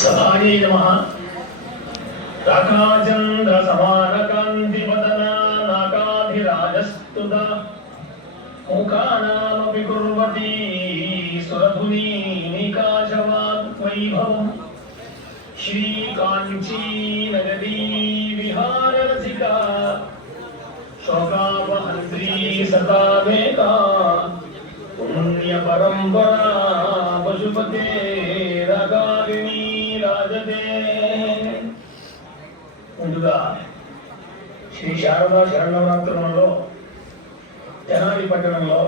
సదాయే నమః. రాకాచంద్ర సమానకాంతి వదనా నాకాధిరాజస్తుత ముఖానామపి కుర్వతి సురధుని నికాశవాన్ వైభవం శ్రీకాంచీ నగరీ విహారరసికా శోకాపహంత్రీ సదావేకా పుణ్య పరంపరా పశుపతే రకారిణీ రాజదే. ముందుగా శ్రీ శారదా శరణవరాత్రులలో తెనాలి పట్టణంలో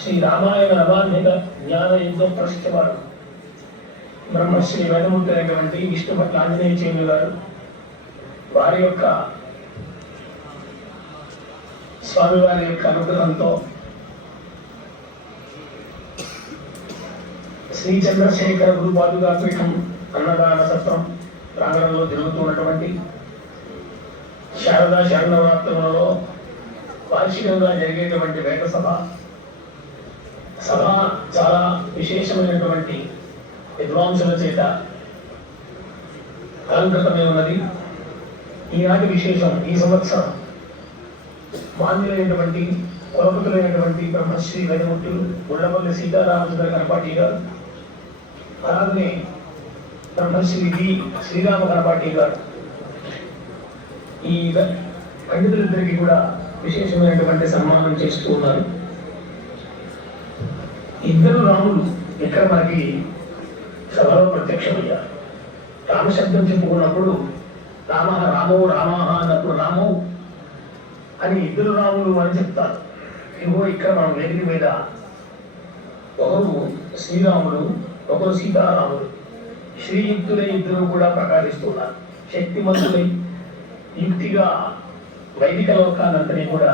శ్రీ రామాయణ నవాన్విత జ్ఞాన యుద్ధ ప్రస్తువారు బ్రహ్మశ్రీ వేదమూర్తి అయినటువంటి విష్ణుభట్ల ఆంజనేయ చేయులు గారు వారి యొక్క స్వామివారి యొక్క అనుగ్రహంతో శ్రీ చంద్రశేఖర గురుపాదుగా పీఠం అన్నదాన సత్రం ప్రాంగణంలో జరుగుతున్నటువంటి శారదా శరణవరాత్రులలో వార్షికంగా జరిగేటువంటి వేద సభ చాలా విశేషమైనటువంటి విద్వాంసుల చేత అలంకృతమై ఉన్నది. ఈనాటి విశేషం, ఈ సంవత్సరం మాన్యులైనటువంటి కులపతులైనటువంటి బ్రహ్మశ్రీ వేదమూర్తులు ఉళ్ళపల్లి సీతారామచంద్ర కనపాటి గారు, అలాగే బ్రహ్మశ్రీ వి శ్రీరామ కనపాటి గారు, ఈ పండితులిద్దరికీ కూడా విశేషమైనటువంటి సన్మానం చేస్తూ ఉన్నారు. ఇద్దరు రాములు ఇక్కడ మనకి సభలో ప్రత్యక్షమయ్యారు. రామశబ్దం చెప్పుకున్నప్పుడు రామ రామో రామాహ అన్నప్పుడు రామో అని ఇద్దరు రాములు అని చెప్తారు. ఇదిగో ఇక్కడ మనం వేదిక మీద ఒకరు శ్రీరాములు, ఒకరు సీతారాములు, శ్రీయుక్తులై ఇద్దరు కూడా ప్రకాశిస్తున్నారు. శక్తిమంతులై యుక్తిగా వైదిక లోకాలంతని కూడా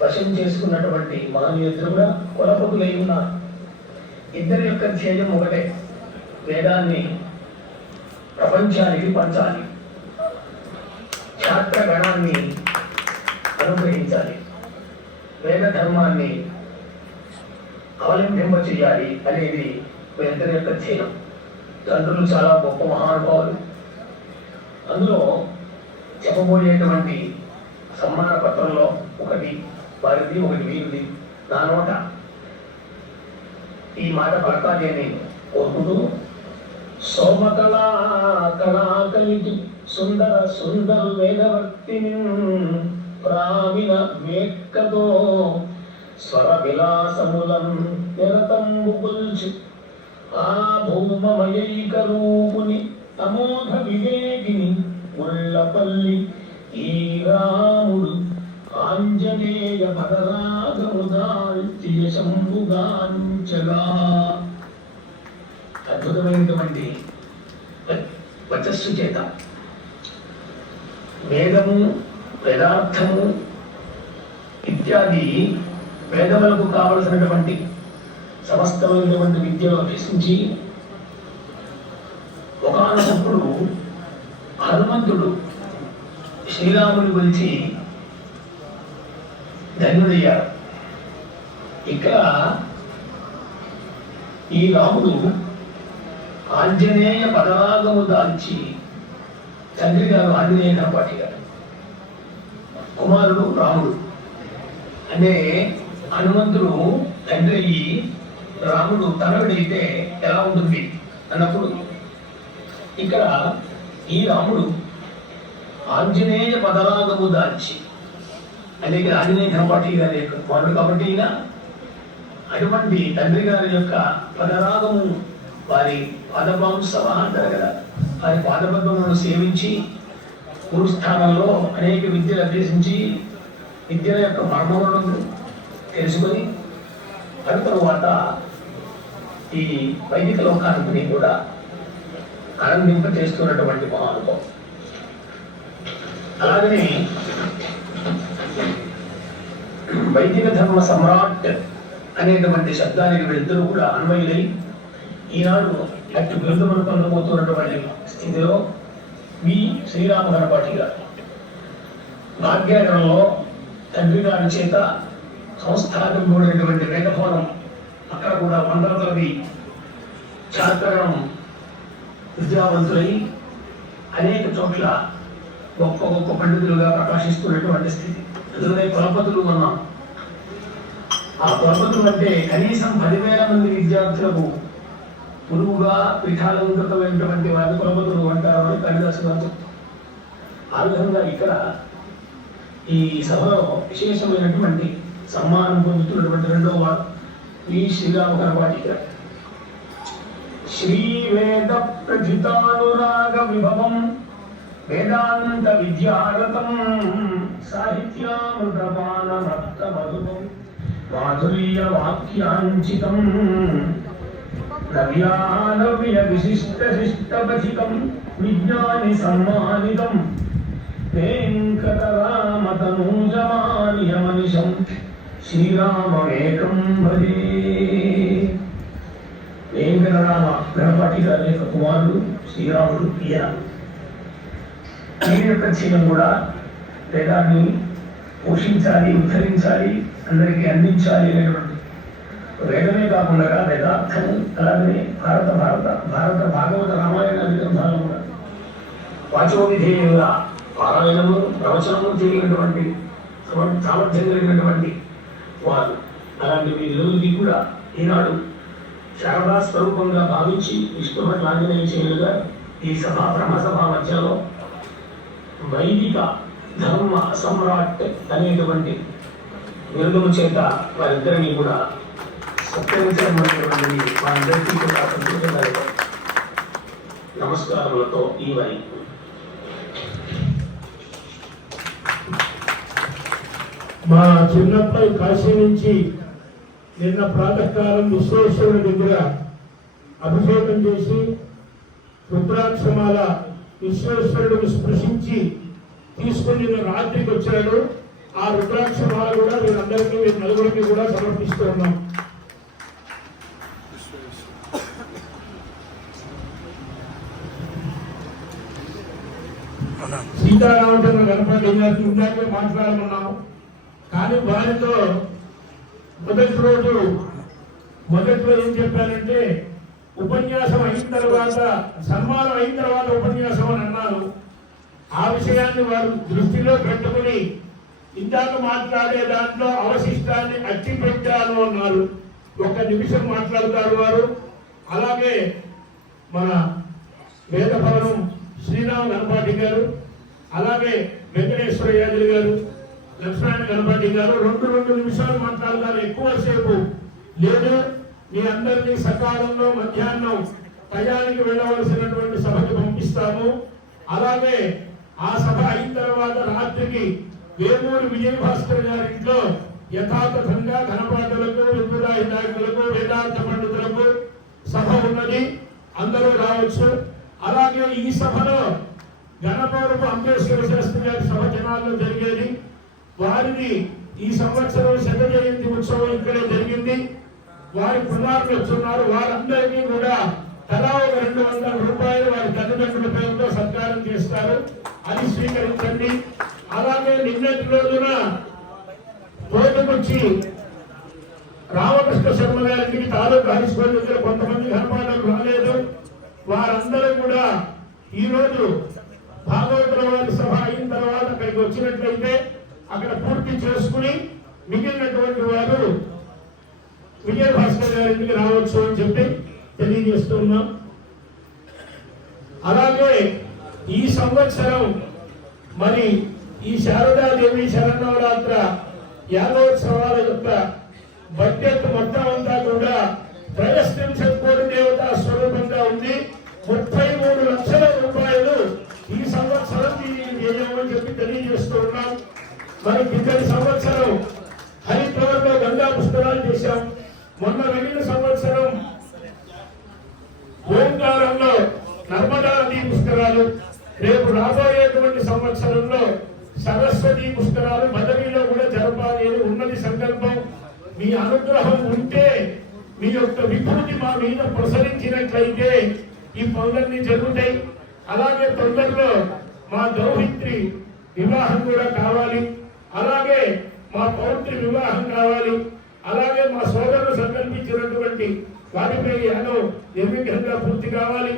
వశం చేసుకున్నటువంటి మహనీయులు కూడా కులపతులై ఉన్నారు. ఇద్దరి యొక్క ధ్యేయం ఒకటే, వేదాన్ని ప్రపంచానికి పంచాలి, ఛాత్రగణాన్ని అనుగ్రహించాలి, వేద ధర్మాన్ని అవలంబింప చేయాలి అనేది వీరిద్దరి యొక్క ధ్యేయం. తండ్రులు చాలా గొప్ప మహానుభావులు. అందులో చెప్పబోయేటువంటి సమ్మాన పత్రంలో ఒకటి వారిది, ఒకటి వీరిది. నా నోట ఈ మాట పడతాది అని కోరుకుంటూ, సోమకళా కళాకలికి సుందర సుందర వేదవర్తిని ప్రావిన వేక్కతో స్వర విలాసములం నిరతంబు పుల్చి ఆ భూమమయైక రూపుని అమోఘ వివేకిని ఉళ్ళపల్లి ఈ రాముడు ఆంజనేయ పదరాగముదాల్చి శంభుగాంచగా. అద్భుతమైనటువంటి వచస్సు చేత వేదము, వేదార్థము ఇత్యాది వేదములకు కావలసినటువంటి సమస్తమైనటువంటి విద్యలో అభ్యసించి ఒకానొకప్పుడు హనుమంతుడు శ్రీరాముని గురించి ధన్యుడయ్యారు. ఇక్కడ ఈ రాముడు ఆంజనేయ పదరాగము దాల్చి, తండ్రి గారు ఆంజనేయ కనపాటి గారు, కుమారుడు రాముడు. అంటే హనుమంతుడు తండ్రి అయ్యి రాముడు తనయుడైతే ఎలా ఉంటుంది అన్నప్పుడు, ఇక్కడ ఈ రాముడు ఆంజనేయ పదరాగము దాల్చి, అలాగే ఆంజనేయ కనపాటి గారి యొక్క కుమారుడు కాబట్టి ఈయన అటువంటి తండ్రి గారి యొక్క పదరాగము, వారి పాదపాంసవ అంటారు కదా, వారి పాదపద్మములను సేవించి గురుస్థానంలో అనేక విద్యలు అభ్యసించి విద్యల యొక్క మర్మములను తెలుసుకొని తరువాత ఈ వైదిక లోకాన్ని కూడా ఆనందింప చేస్తున్నటువంటి మహానుభావం. అలాగనే వైదిక ధర్మ సమ్రాట్ అనేటువంటి శబ్దానికి వీళ్ళిద్దరూ కూడా అన్వయులై ఈనాడు అటు బిరుదులను పొందబోతున్నటువంటి స్థితిలో వి శ్రీరామ కనపాటి గారు భాగ్యనగరంలో తండ్రి గారి చేత సంస్థాపింపబడినటువంటి వేదభవనం, అక్కడ కూడా వందల కొలది ఛాత్రగణం విద్యావంతులై అనేక చోట్ల గొప్ప గొప్ప పండితులుగా ప్రకాశిస్తున్నటువంటి స్థితి. అందులోనే కులపతులు ఉన్నాం. ఆ కులపతులు అంటే కనీసం 10,000 మంది విద్యార్థులకు గురువుగా పీఠాలంకృతమైనటువంటి వారి కులపతులు అంటారు అని కాళిదాసు గారు చెప్తారు. ఆ విధంగా ఇక్కడ ఈ సభలో విశేషమైనటువంటి సన్మానం పొందుతున్నటువంటి రెండవ వారు వి శ్రీరామ కనపాటి గారు. శ్రీ వేద ప్రథితానురాగ విభవం వేదాంత విద్యారతం సాహిత్యామృతపానమత్త మధురం మాధుర్య వాక్యాంచితం నవ్యానవ్య విశిష్ట శిష్టపథికం విజ్ఞాని సమ్మానితం వెంకటరామతనూజమానియమనిషం శ్రీరామేకం భజే. వెంకటరామ కనపాటి గారి యొక్క కుమారుడు శ్రీరాముడు. ఈయన యొక్క ధ్యేయం కూడా వేదాన్ని పోషించాలి, ఉద్ధరించాలి, అందరికీ అందించాలి అనేటువంటి వేదమే కాకుండా వేదార్థము, అలాగనే భారత భాగవత రామాయణ గ్రంథాలు కూడా వాచోవిధేయంగా పారాయణము ప్రవచనము చేయనటువంటి సామర్థ్యం కలిగినటువంటి వారు. అలాంటి వీరిలోకి కూడా ఈనాడు శారదా స్వరూపంగా భావించి విష్ణుభట్ ఆంజనేయ చేయులుగా ఈ సభా బ్రహ్మసభ మధ్యలో వైదిక ధర్మ సమ్రాట్ అనేటువంటి బిరుదుల చేత వారిద్దరినీ కూడా సత్కరించబడినటువంటి వారందరికీ కూడా సంతోషంగా నమస్కారములతో ఈ వారి మా చిన్నప్పటి కాశీ నుంచి నిన్న ప్రాతకాలం విశ్వేశ్వరుడి దగ్గర అభిషేకం చేసి రుద్రాక్షమాల విశ్వేశ్వరుడిని స్పృశించి తీసుకుని నిన్న రాత్రికి వచ్చాడు. ఆ రుద్రాక్షమాల కూడా వీరందరికీ వీరి నలుగురికి కూడా సమర్పిస్తూ ఉన్నాం. సీతారామచంద్ర గణపతి గారికి ఇందాకే మాట్లాడమన్నాం. కానీ వారితో మొదట్లో ఏం చెప్పారంటే ఉపన్యాసం అయిన తర్వాత సన్మానం అయిన తర్వాత ఉపన్యాసం అని అన్నారు. ఆ విషయాన్ని వారు దృష్టిలో పెట్టుకుని ఇందాక మాట్లాడే దాంట్లో అవశిష్టాన్ని అట్టి పెట్టాను అన్నారు. 1 నిమిషం మాట్లాడతారు వారు. అలాగే మన వేదభవనం శ్రీరామ గణపాటి గారు, అలాగే వెంకటేశ్వర యాదవ్ గారు, లక్ష్మణ గణపతి గారు 2 నిమిషాలు మాట్లాడతారు. ఎక్కువసేపు లేదు. మీ అందరినీ సకాలంలో మధ్యాహ్నం టయానికి వెళ్ళవలసినటువంటి సభకి పంపిస్తాము. అలాగే ఆ సభ అయిన తర్వాత రాత్రికి వేమూరి విజయభాస్కర్ గారి ఇంట్లో యథాతథంగా ఘనపాఠులకు, విద్యురాయి నాయకులకు, వేదాంత పండితులకు సభ ఉన్నది. అందరూ రావచ్చు. అలాగే ఈ సభలో గణపవరపు అంబేద్కర్ శాస్త్రి గారి సభ జనాల్లో జరిగేది. వారిని ఈ సంవత్సరం 100వ జయంతి ఉత్సవం ఇక్కడే జరిగింది. వారి కుమారులు వచ్చున్నారు. వారందరికీ కూడా తలా 200 రూపాయలు వారి తల్లిదండ్రుల పేరుతో సత్కారం చేస్తారు. అది స్వీకరించండి. అలాగే నిన్నటి రోజున తోటకొచ్చి రామకృష్ణ శర్మ గారికి తాలూకు హై స్కూల్ దగ్గర కొంతమంది ఘనపాఠాలు రాలేదు. వారందరూ కూడా ఈరోజు భాగవతుల వారి సభ అయిన తర్వాత అక్కడికి వచ్చినట్లయితే అక్కడ పూర్తి చేసుకుని మిగిలినటువంటి వారు విజయభాస్కర్ గారికి రావచ్చు అని చెప్పి తెలియజేస్తున్నాం. అలాగే ఈ సంవత్సరం మరి ఈ శారదాదేవి శరన్నవరాత్ర యాగోత్సవాల యొక్క బడ్జెట్ మొత్తం అంతా కూడా 13 కోటి దేవతా స్వరూపంగా ఉంది. 33 లక్షల రూపాయలు ఈ సంవత్సరం చేయమని చెప్పి తెలియజేస్తూ ఉన్నాం. మరి కిందటి సంవత్సరం హరిద్వార్లో గంగా పుష్కరాలు చేశాం. మొన్న వెళ్ళిన సంవత్సరం ఓంకారంలో నర్మదా నదీ పుష్కరాలు, రేపు రాబోయేటువంటి సంవత్సరంలో సరస్వతి పుష్కరాలు బదరీలో కూడా జరపాలి అని ఉన్నది సంకల్పం. మీ అనుగ్రహం ఉంటే, మీ యొక్క విభూతి మా మీద ప్రసరించినట్లయితే ఈ పనులన్నీ జరుగుతాయి. అలాగే తొందరలో మా దౌహిత్రి వివాహం కూడా కావాలి. అలాగే మా పౌత్రి వివాహం కావాలి. అలాగే మా సోదరులు సంకల్పించినటువంటి వాటిపై యాగం నిర్విఘ్నంగా పూర్తి కావాలి.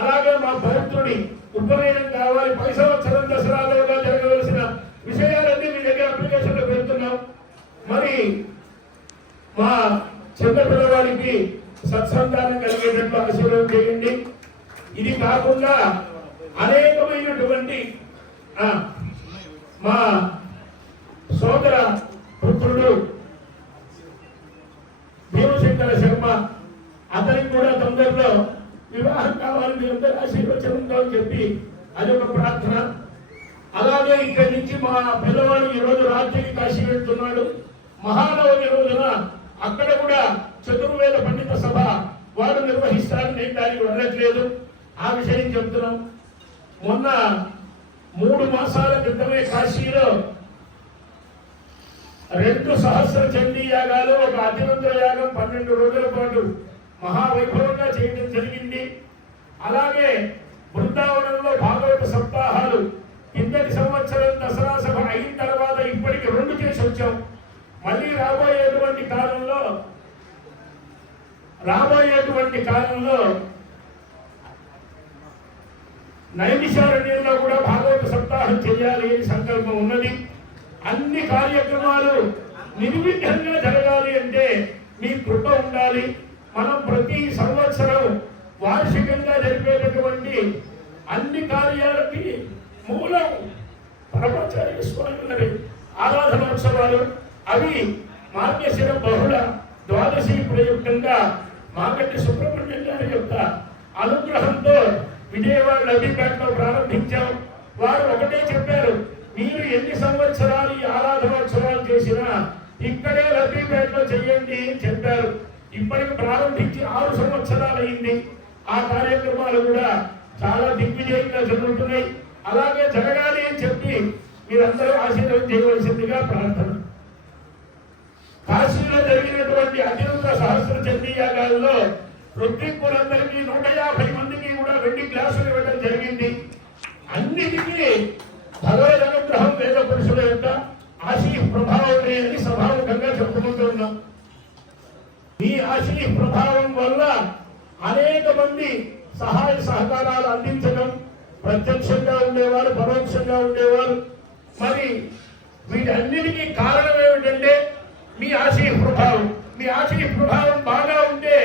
అలాగే మా పౌత్రుడి ఉపనయనం కావాలి. 10 సంవత్సరం దసరాలోగా జరగవలసిన విషయాలన్నీ మీ దగ్గర అప్లికేషన్లో పెడుతున్నాం. మరి మా చిన్న పిల్లవాడికి సత్సంతానం కలిగేటట్లు ఆశీర్వాదం చేయండి. ఇది కాకుండా అనేకమైనటువంటి మా సోదర పుత్రుడు భీమశంకర శర్మ, అతనికి కూడా తొందరలో వివాహం కావాలి, మీ అందరూ ఆశీర్వచనంతో చెప్పి అది ఒక ప్రార్థన. అలాగే ఇక్కడి నుంచి మా పిల్లవాడు ఈరోజు రాత్రికి కాశీ వెళ్తున్నాడు. మహానవమి రోజున అక్కడ కూడా చతుర్వేద పండిత సభ వాడు నిర్వహిస్తారని నేను దానికి వెళ్ళట్లేదు. ఆ విషయం చెప్తున్నాం. మొన్న 3 మాసాల క్రితమే కాశీలో 2 సహస్ర చండీ యాగాలు, ఒక అతిరుద్ర యాగం 12 రోజుల పాటు మహావైభవంగా చేయడం జరిగింది. అలాగే బృందావనంలో భాగవత సప్తాహాలు కిందటి సంవత్సరం దసరా సభ అయిన తర్వాత ఇప్పటికి 2 చేసి వచ్చాం. మళ్ళీ రాబోయేటువంటి కాలంలో నైమిషారణ్యంలో కూడా భాగవత సప్తాహం చేయాలి అని సంకల్పం ఉన్నది. అన్ని కార్యక్రమాలు నిర్విఘ్నంగా జరగాలి అంటే మీ కృప ఉండాలి. మనం ప్రతి సంవత్సరం వార్షికంగా జరిపేటటువంటి అన్ని కార్యాలకి మూలం పరమాచార్య స్వామి వారి ఆరాధనోత్సవాలు. అవి మార్గశిర బహుళ ద్వాదశి ప్రయుక్తంగా మాగంటి సుబ్రహ్మణ్యం గారి యొక్క అనుగ్రహంతో విజయవాడ లబ్బిపేటలో ప్రారంభించాం. వారు ఒకటే చెప్పారు, మీరు ఎన్ని సంవత్సరాలు ఈ ఆరాధనోత్సవాలు చేసినా ఇక్కడే లబ్బిపేటలో చెయ్యండి అని చెప్పారు. ఇప్పటికి ప్రారంభించి 6 సంవత్సరాలు అయింది. ఆ కార్యక్రమాలు కూడా చాలా దిగ్విజయంగా జరుగుతున్నాయి. అలాగే జరగాలి అని చెప్పి మీరందరూ ఆశీర్వాదం చేయవలసిందిగా ప్రార్థన. కాశీలో జరిగినటువంటి అతిరుద్ర సహస్ర చండీ యాగాల్లో రుద్రిక్కులందరికీ 150 మందికి కూడా 2 గ్లాసులు ఇవ్వడం జరిగింది. అన్నిటికీ భగవద్ అనుగ్రహం వేద పురుషుల యొక్క ఆశీ ప్రభావమే అని సభాముఖంగా చెప్పుకుంటూ ఉన్నాం. ఈ ఆశీ ప్రభావం వల్ల అనేక మంది సహాయ సహకారాలు అందించడం, ప్రత్యక్షంగా ఉండేవారు, పరోక్షంగా ఉండేవారు. మరి వీటన్నిటికీ కారణం ఏమిటంటే మీ ఆశీ ప్రభావం. మీ ఆశీ ప్రభావం బాగా ఉంటే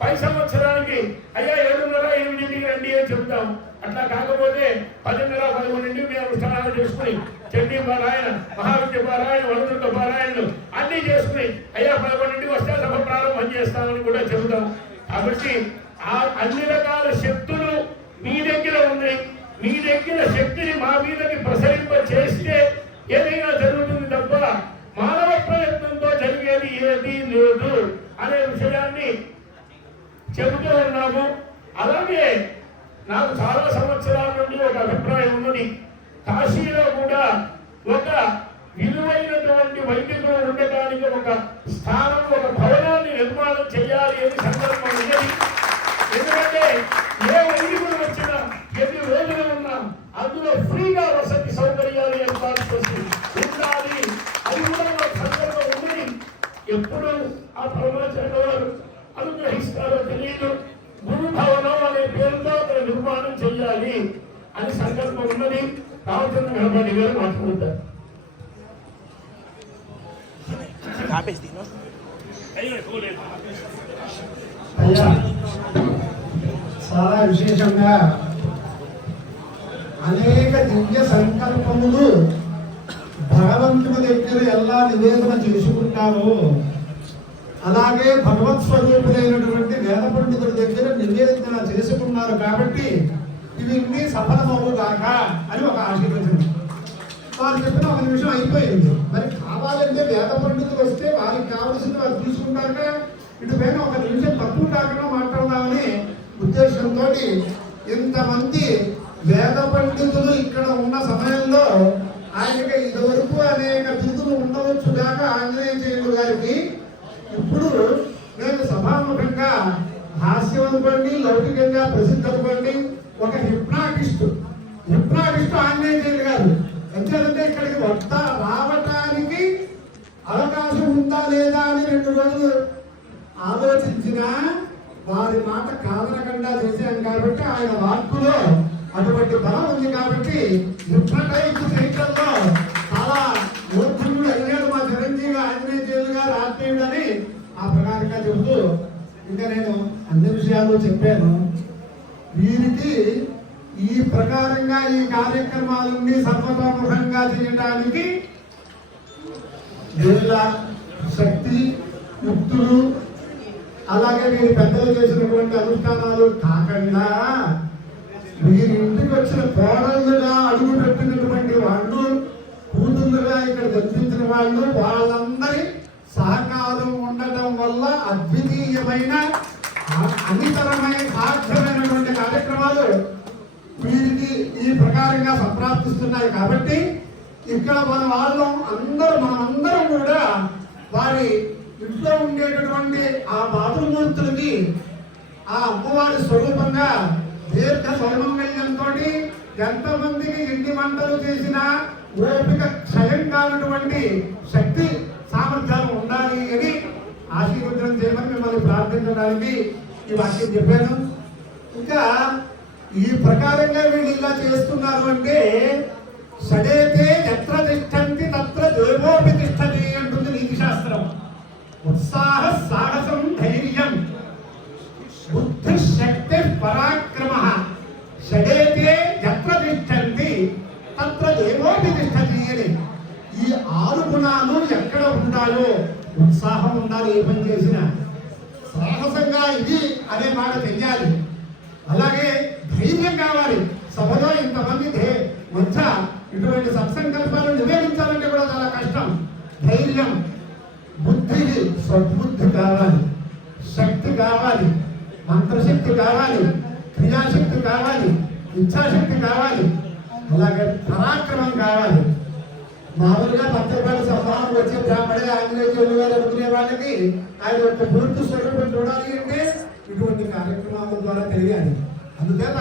పై సంవత్సరానికి అయ్యా 7:30-8 రండి అని చెబుతాం. అట్లా కాకపోతే 10:30-11 మేము అనుష్ఠానాలు చేసుకుని చండీ పారాయణ, మహావిద్య పారాయణ, వనదుర్గ పారాయణలు అన్నీ చేసుకుని అయ్యా 11 వస్తే సభ ప్రారంభం చేస్తామని కూడా చెబుతాం. కాబట్టి ఆ అన్ని రకాల శక్తులు మీ దగ్గర ఉన్నాయి. మీ దగ్గర శక్తిని మా మీదకి ప్రసరింప చేస్తే ఏదైనా జరుగుతుంది తప్ప మానవ ప్రయత్నంతో జరిగేది ఏదీ లేదు అనే విషయాన్ని చెబుతూ ఉన్నాము. అలాగే నాకు చాలా సంవత్సరాల నుండి ఒక అభిప్రాయం ఉన్నది. కాశీలో కూడా ఒక విలువైనటువంటి వైదికులు ఉండటానికి ఒక స్థానం, ఒక భవనాన్ని నిర్మాణం చేయాలి అని సంకల్పం ఉన్నది. ఎందుకంటే ఏ వైదికులు వచ్చినా, ఎన్ని రోజులు ఉన్నా అందులో ఫ్రీగా వసతి సౌకర్యాలు ఏర్పాటు చేసి ఉండాలి. అది కూడా ఒక సంకల్పం ఉన్నది. ఎప్పుడు ఆ పరమాచార్య వారు అనుగ్రహిస్తారో తెలియదు. గురు భవనం అనే పేరుతో అక్కడ నిర్మాణం చేయాలి అని సంకల్పం ఉన్నది. రామచంద్ర గణపతి గారు మాట్లాడుతారు. అయ్యా, చాలా విశేషంగా అనేక దివ్య సంకల్పములు భగవంతుని దగ్గర ఎలా నివేదన చేసుకుంటారో అలాగే భగవత్ స్వరూపులైనటువంటి వేద పండితుల దగ్గర నివేదన చేసుకున్నారు. కాబట్టి ఇవన్నీ సఫలమవుగాక అని ఒక ఆశీర్వచనం. వారు చెప్పిన ఒక నిమిషం అయిపోయింది. మరి కావాలంటే వేద పండితులు వస్తే వారికి కావాల్సింది వారు తీసుకుంటాక ఇటు పైన ఒక నిమిషం తక్కువ కాకుండా మాట్లాడదామని ఉద్దేశంతో ఇంతమంది వేద పండితులు ఇక్కడ ఉన్న సమయంలో ఆయనకి ఇదివరకు అనేక బిరుదులు ఉండవచ్చు కాక ఆంజనేయ చేయుడు గారికి ఇప్పుడు నేను సభాముఖంగా హాస్యం అనుకోండి, లౌకికంగా ప్రసిద్ధి అనుకోండి, ఒక హిప్నాటిస్ట్ ఆంజనేయ చేయుడు గారు ఎందుకంటే ఇక్కడికి రావటానికి అవకాశం ఉందా లేదా అని 2 రోజులు ఆలోచించినా వారి మాట కాదనకుండా చేశాను. కాబట్టి ఆయన వాక్కులో అటువంటి బలం ఉంది. కాబట్టి హిప్నటైజ్ చేయడంలో చాలా ఊర్ధుడు అయ్యాడు మా చిరంజీవి ఆంజనేయ చేయుడు గారు ఆత్మీయుడు అని ఆ ప్రకారంగా చెబుతూ ఇంకా నేను అన్ని విషయాలు చెప్పాను. వీరికి ఈ ప్రకారంగా ఈ కార్యక్రమాలన్నీ సర్వతోముఖంగా చేయడానికి వీళ్ళ శక్తి యుక్తులు అలాగే వీరి పెద్దలు చేసినటువంటి అనుష్ఠానాలు కాకుండా వీరి ఇంటికి వచ్చిన కోడళ్ళుగా అడుగు పెట్టినటువంటి వాళ్ళు, కూతుళ్ళుగా ఇక్కడ దర్శించిన వాళ్ళు, వాళ్ళందరి సహకారం ఉండటం వల్ల అద్వితీయమైన అనితరమైన సాధ్యమైనటువంటి కార్యక్రమాలు వీరికి ఈ ప్రకారంగా సంప్రాప్తిస్తున్నాయి. కాబట్టి ఇక్కడ మనమందరం కూడా వారి ఇంట్లో ఉండేటటువంటి ఆ మాతృమూర్తులకి ఆ అమ్మవారి స్వరూపంగా దీర్ఘ సౌమంగళ్యంతో ఎంతమందికి ఇంటి వంటలు చేసినా ఓపిక క్షయం కానటువంటి శక్తి సామర్థ్యాలు ఉండాలి అని ఆశీర్వచనం చేయమని మిమ్మల్ని ప్రార్థించడానికి ఈ వాక్యం చెప్పాను. ఇంకా ఈ ప్రకారంగా వీళ్ళు ఇలా చేస్తున్నారు అంటే షడేతే ఎత్ర తిష్టంతి తత్ర దేవోపి తిష్టతి అంటుంది నీతి శాస్త్రం. ఉత్సాహ సాహసం ధైర్యం బుద్ధి శక్తి పరాక్రమ షడేతే ఎత్ర తిష్టంతి తత్ర దేవోపి తిష్టతి అని. ఈ 6 గుణాలు ఎక్కడ ఉంటాయో ఉత్సాహం ఉండాలి, ఏ పని చేసినా సాహసంగా ఇది అనే మాట తెలియాలి. అలాగే ధైర్యం కావాలి. సభలో ఇంతమంది మధ్య ఇటువంటి సత్సంకల్పాలు నివేదించాలంటే కూడా చాలా కష్టం. ధైర్యం, బుద్ధి, సద్బుద్ధి కావాలి, శక్తి కావాలి, మంత్రశక్తి కావాలి, క్రియాశక్తి కావాలి, ఇచ్ఛాశక్తి కావాలి, అలాగే పరాక్రమం కావాలి. మామూలుగా పత్రికలు సంభావన వచ్చే బ్రాహ్మణే ఆంగ్లేయులు గారు అనుకునే వాళ్ళకి ఆయన యొక్క పూర్తి స్వరూపం చూడాలి అంటే ఇటువంటి కార్యక్రమాల ద్వారా తెలియాలి. అందుచేత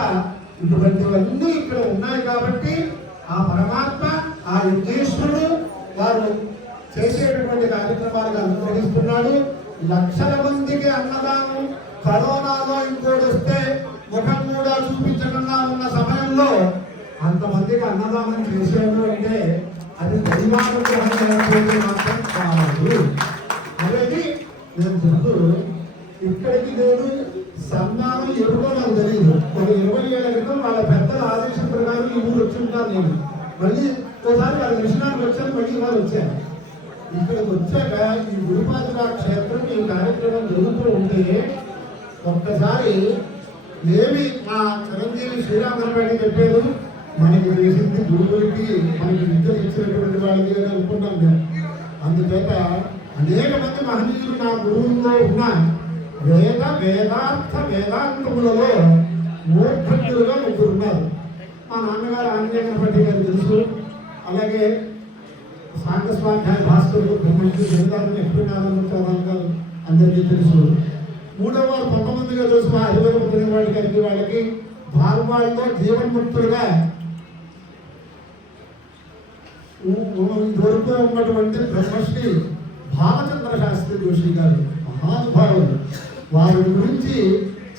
ఇటువంటివన్నీ ఇక్కడ ఉన్నాయి కాబట్టి ఆ పరమాత్మ, ఆ యజ్ఞేశ్వరుడు వారు చేసేటటువంటి కార్యక్రమాలుగా అనుగ్రహిస్తున్నాడు. లక్షల మందికి అన్నదానం, కరోనాలో ఇంకోటి వస్తే ముఖం కూడా చూపించకుండా ఉన్న సమయంలో అంతమందికి అన్నదానం చేశాడు అంటే అది దైవానుగ్రహం మాత్రం కాదు అనేది నేను చెప్తూ, ఇక్కడికి నేను సన్మానం ఎప్పుడో నాకు తెలియదు. ఒక 20 ఏళ్ల క్రితం వాళ్ళ పెద్దల ఆదేశం ప్రకారం ఈ ఊరు వచ్చి ఉంటాను నేను. మళ్ళీ ఒకసారి వాళ్ళ దర్శనానికి వచ్చాను, మళ్ళీ వాళ్ళు వచ్చాను. ఇక్కడికి వచ్చాక ఈ గురుపాదుల క్షేత్రం ఈ కార్యక్రమం జరుగుతూ ఉంటే ఒక్కసారి ఏమి మా చిరంజీవి శ్రీరామరావు చెప్పారు, మనకి వేసింది గురువులకి, మనకి విద్య ఇచ్చినటువంటి వాళ్ళకి అని అనుకున్నాం మేము. అందుచేత అనేక మంది మహనీయులు నా గురువుల్లో ఉన్న వేదార్థ వేదాంతములలో మూర్ఖులుగా 3 ఉన్నారు. మా నాన్నగారు ఆంజనేయ పట్టి గారు తెలుసు. అలాగే సాంగస్వాధ్యాయ భాస్కరుడు బ్రహ్మశ్రీ వేదాలను ఎప్పుడున్నారని అందరికీ తెలుసు. 3వ వారు 19గా తెలుసు మా హరివరం వాటి వాళ్ళకి భారవాళ్ళలో జీవన్ముక్తులుగా ఇదివరకు ఉన్నటువంటి బ్రహ్మశ్రీ భావచంద్ర శాస్త్రి జోషి గారు మహానుభావులు. వారి గురించి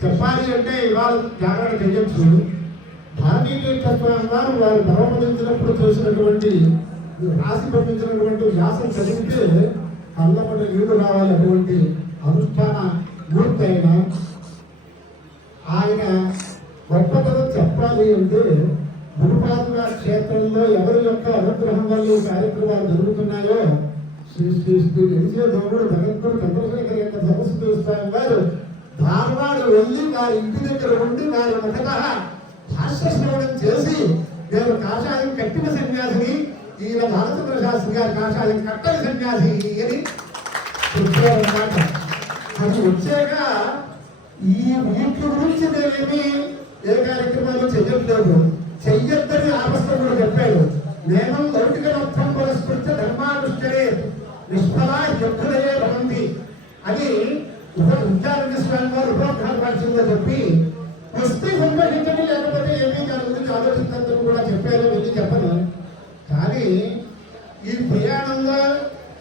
చెప్పాలి అంటే ఇవాళ జాగ్రత్త చేయొచ్చు. భారతీయత్వం వారు వారు పరమపదించినప్పుడు చేసినటువంటి రాసి పంపించినటువంటి వ్యాసం చదివితే కళ్ళపట నీళ్లు రావాలి. అటువంటి అనుష్ఠాన మూర్తి అయిన ఆయన గొప్పతనం చెప్పాలి అంటే గురుపాదుల క్షేత్రంలో ఎవరి యొక్క అనుగ్రహం వల్ల ఈ కార్యక్రమాలు జరుగుతున్నాయో శ్రీ శ్రీ శ్రీ ఎలిజే దేవుడు భగవంతుడు చంద్రశేఖర్ యొక్క సరస్వతి స్వామి గారు ధారవాడు వెళ్ళి వారి ఇంటి దగ్గర ఉండి వారి మొదట భాష్య శ్రవణం చేసి నేను కాషాయం కట్టిన సన్యాసిని, ఈయన బాలచంద్ర శాస్త్రి గారి కాషాయం కట్టని సన్యాసి అని చెప్పారన్నమాట. అది వచ్చాక ఈ వీటి గురించి నేనేమి ఏ కార్యక్రమాలు చెయ్యట్లేదు, చెయ్యొద్దని ఆపస్తం కూడా చెప్పాడు. నేను లౌకిక అర్థం పురస్కృత ధర్మానుష్ఠరే నిష్ఫల యుద్ధలయే భవంతి అని విద్యారణ్య స్వామి వారు ఉపగ్రహ భాషలో చెప్పి వస్తే సంభవించడం లేకపోతే ఏమీ దాని గురించి ఆలోచించడం కూడా చెప్పారు. వెళ్ళి చెప్పను. కానీ ఈ ప్రయాణంలో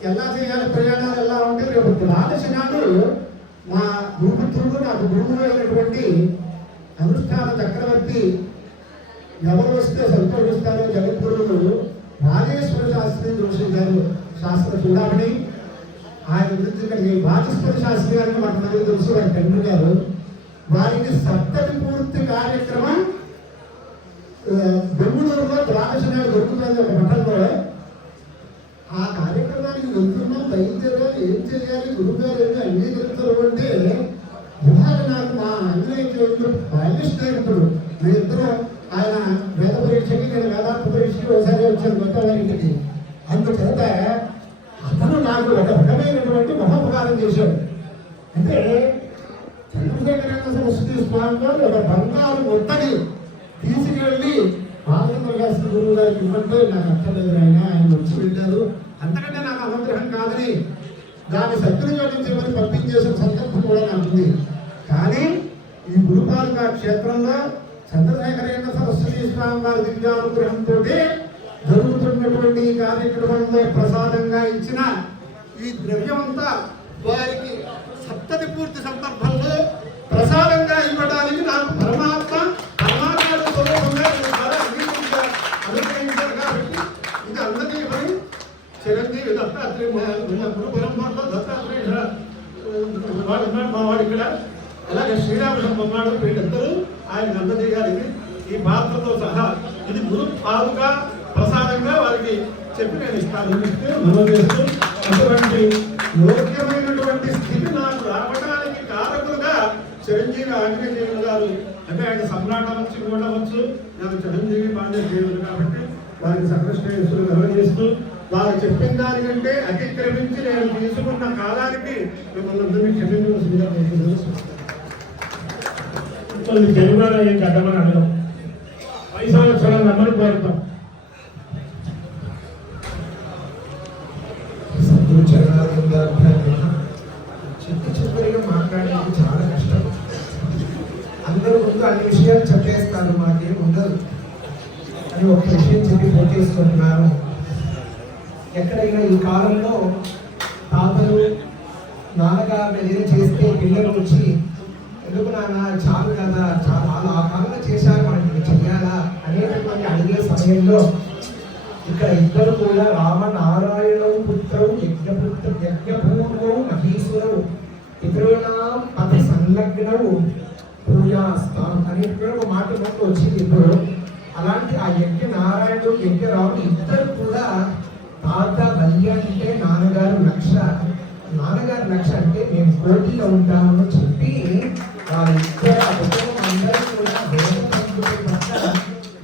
ఎలా చేయాలి, ప్రయాణాలు ఎలా ఉంటే రేపు ద్వాదశి నాడు మా గురుపుత్రుడు నాకు గురువు అయినటువంటి అనుష్ఠాన చక్రవర్తి ఎవరు వస్తే సంతోషిస్తారో జగద్గురువులు రాజేశ్వర శాస్త్రి జోషి గారు శాస్త్ర చూడమని ఆయన గురించి ఇక్కడికి వాచస్పతి శాస్త్రి గారిని మాకు మనకు తెలుసు, వారి తండ్రి గారు. వారికి సప్తమి పూర్తి కార్యక్రమం బెంగుళూరులో ద్వాదశి నాడు దొరుకుతుంది ఒక మఠంలో. ఆ కార్యక్రమానికి వెళ్తున్నాం, బయలుదేరాలి, ఏం చేయాలి, గురుగారు ఏమి అంగీకరిస్తారు అంటే ఇవాళ నాకు మా అంగీకరించే బాల్య స్నేహితుడు మేమిద్దరం ఆయన వేద పరీక్షకి నేను వేదాంత పరీక్షకి ఒకసారి వచ్చాను గోదావరికి. అందుచేత అతను నాకు ఒక రకమైనటువంటి మహోపకారం చేశాడు. అంటే చంద్రశేఖర సరస్వతి స్వామి గారు ఒక బంగారు ముద్దని తీసుకెళ్ళి బాలచంద్ర శాస్త్రి గురువు గారికి ఇవ్వంటే నాకు అక్కర్లేదు, ఆయన వచ్చి వెళ్ళారు, అంతకంటే నాకు అనుగ్రహం కాదని దాన్ని సద్వినియోగించమని పంపించేసిన సందర్భం కూడా నాకు ఉంది. కానీ ఈ గురుపాదుక క్షేత్రంలో చంద్రశేఖరేంద్ర సరస్వతి స్వామి వారి దివ్యానుగ్రహంతో జరుగుతున్నటువంటి ఈ కార్యక్రమంలో ప్రసాదంగా ఇచ్చిన ఈ ద్రవ్యమంతా వారికి సప్తతి పూర్తి సందర్భంలో ప్రసాదంగా ఇవ్వడానికి నాకు పరమాత్మ ఉన్నాడు. వీళ్ళిద్దరూ ఆయన అందజేయాలి. ఈ పాత్రతో సహా ఇది గురు పాదుగా ప్రసాదంగా వారికి చెప్పి నేను ఇస్తాను మనం చేస్తూ అటువంటి యోగ్యమైనటువంటి స్థితి నాకు రావడానికి కారకులుగా చిరంజీవి ఆంజనేయులు గారు, అంటే ఆయన సమ్రాట్ అవ్వచ్చు, ఇంకోటి అవ్వచ్చు, నాకు చిరంజీవి పాండ్యదేవులు కాబట్టి వారికి సంకృష్ణేశ్వరులు కలగజేస్తూ వారు చెప్పిన దానికంటే అతిక్రమించి నేను తీసుకున్న కాలానికి మిమ్మల్ని అందరినీ క్షమించవలసిందిగా తెలుగులో ఏం కట్టమని అడగం. 5 సంవత్సరాలు అమలు కోరుతాం. చివరిగా మాట్లాడేది చాలా కష్టం. అందరూ ముందు అన్ని విషయాలు చెప్పేస్తారు, మాకేం ఉండదు అని ఒక విషయం చెప్పి పోటీసుకుంటున్నారు. ఎక్కడైనా ఈ కాలంలో తాతలు నాన్నగారు ఏదైనా చేస్తే పిల్లలు వచ్చి ఎందుకు నాన్న చాలు కదా, చాలా ఆ కాలంలో చేశారు మనకి చెయ్యాలా అనేటటువంటి అడిగే సమయంలో ఇక్కడ ఇద్దరు కూడా రామనారాయణవు పుత్రవు యజ్ఞపూర్వవు మహీశ్వరవు పితృణాం పథ సంలగ్నవు పూజాస్తాం అనేటువంటి ఒక మాట నోట్లో వచ్చింది. ఇప్పుడు అలాంటి ఆ యజ్ఞ నారాయణుడు యజ్ఞరాముడు ఇద్దరు కూడా తాత బల్లి అంటే నాన్నగారు లక్ష, నాన్నగారు లక్ష అంటే మేము పోటీలో ఉంటామని చెప్పి వారిద్దరు ఆ కుటుంబం అందరూ కూడా వేద పండుగ పట్ల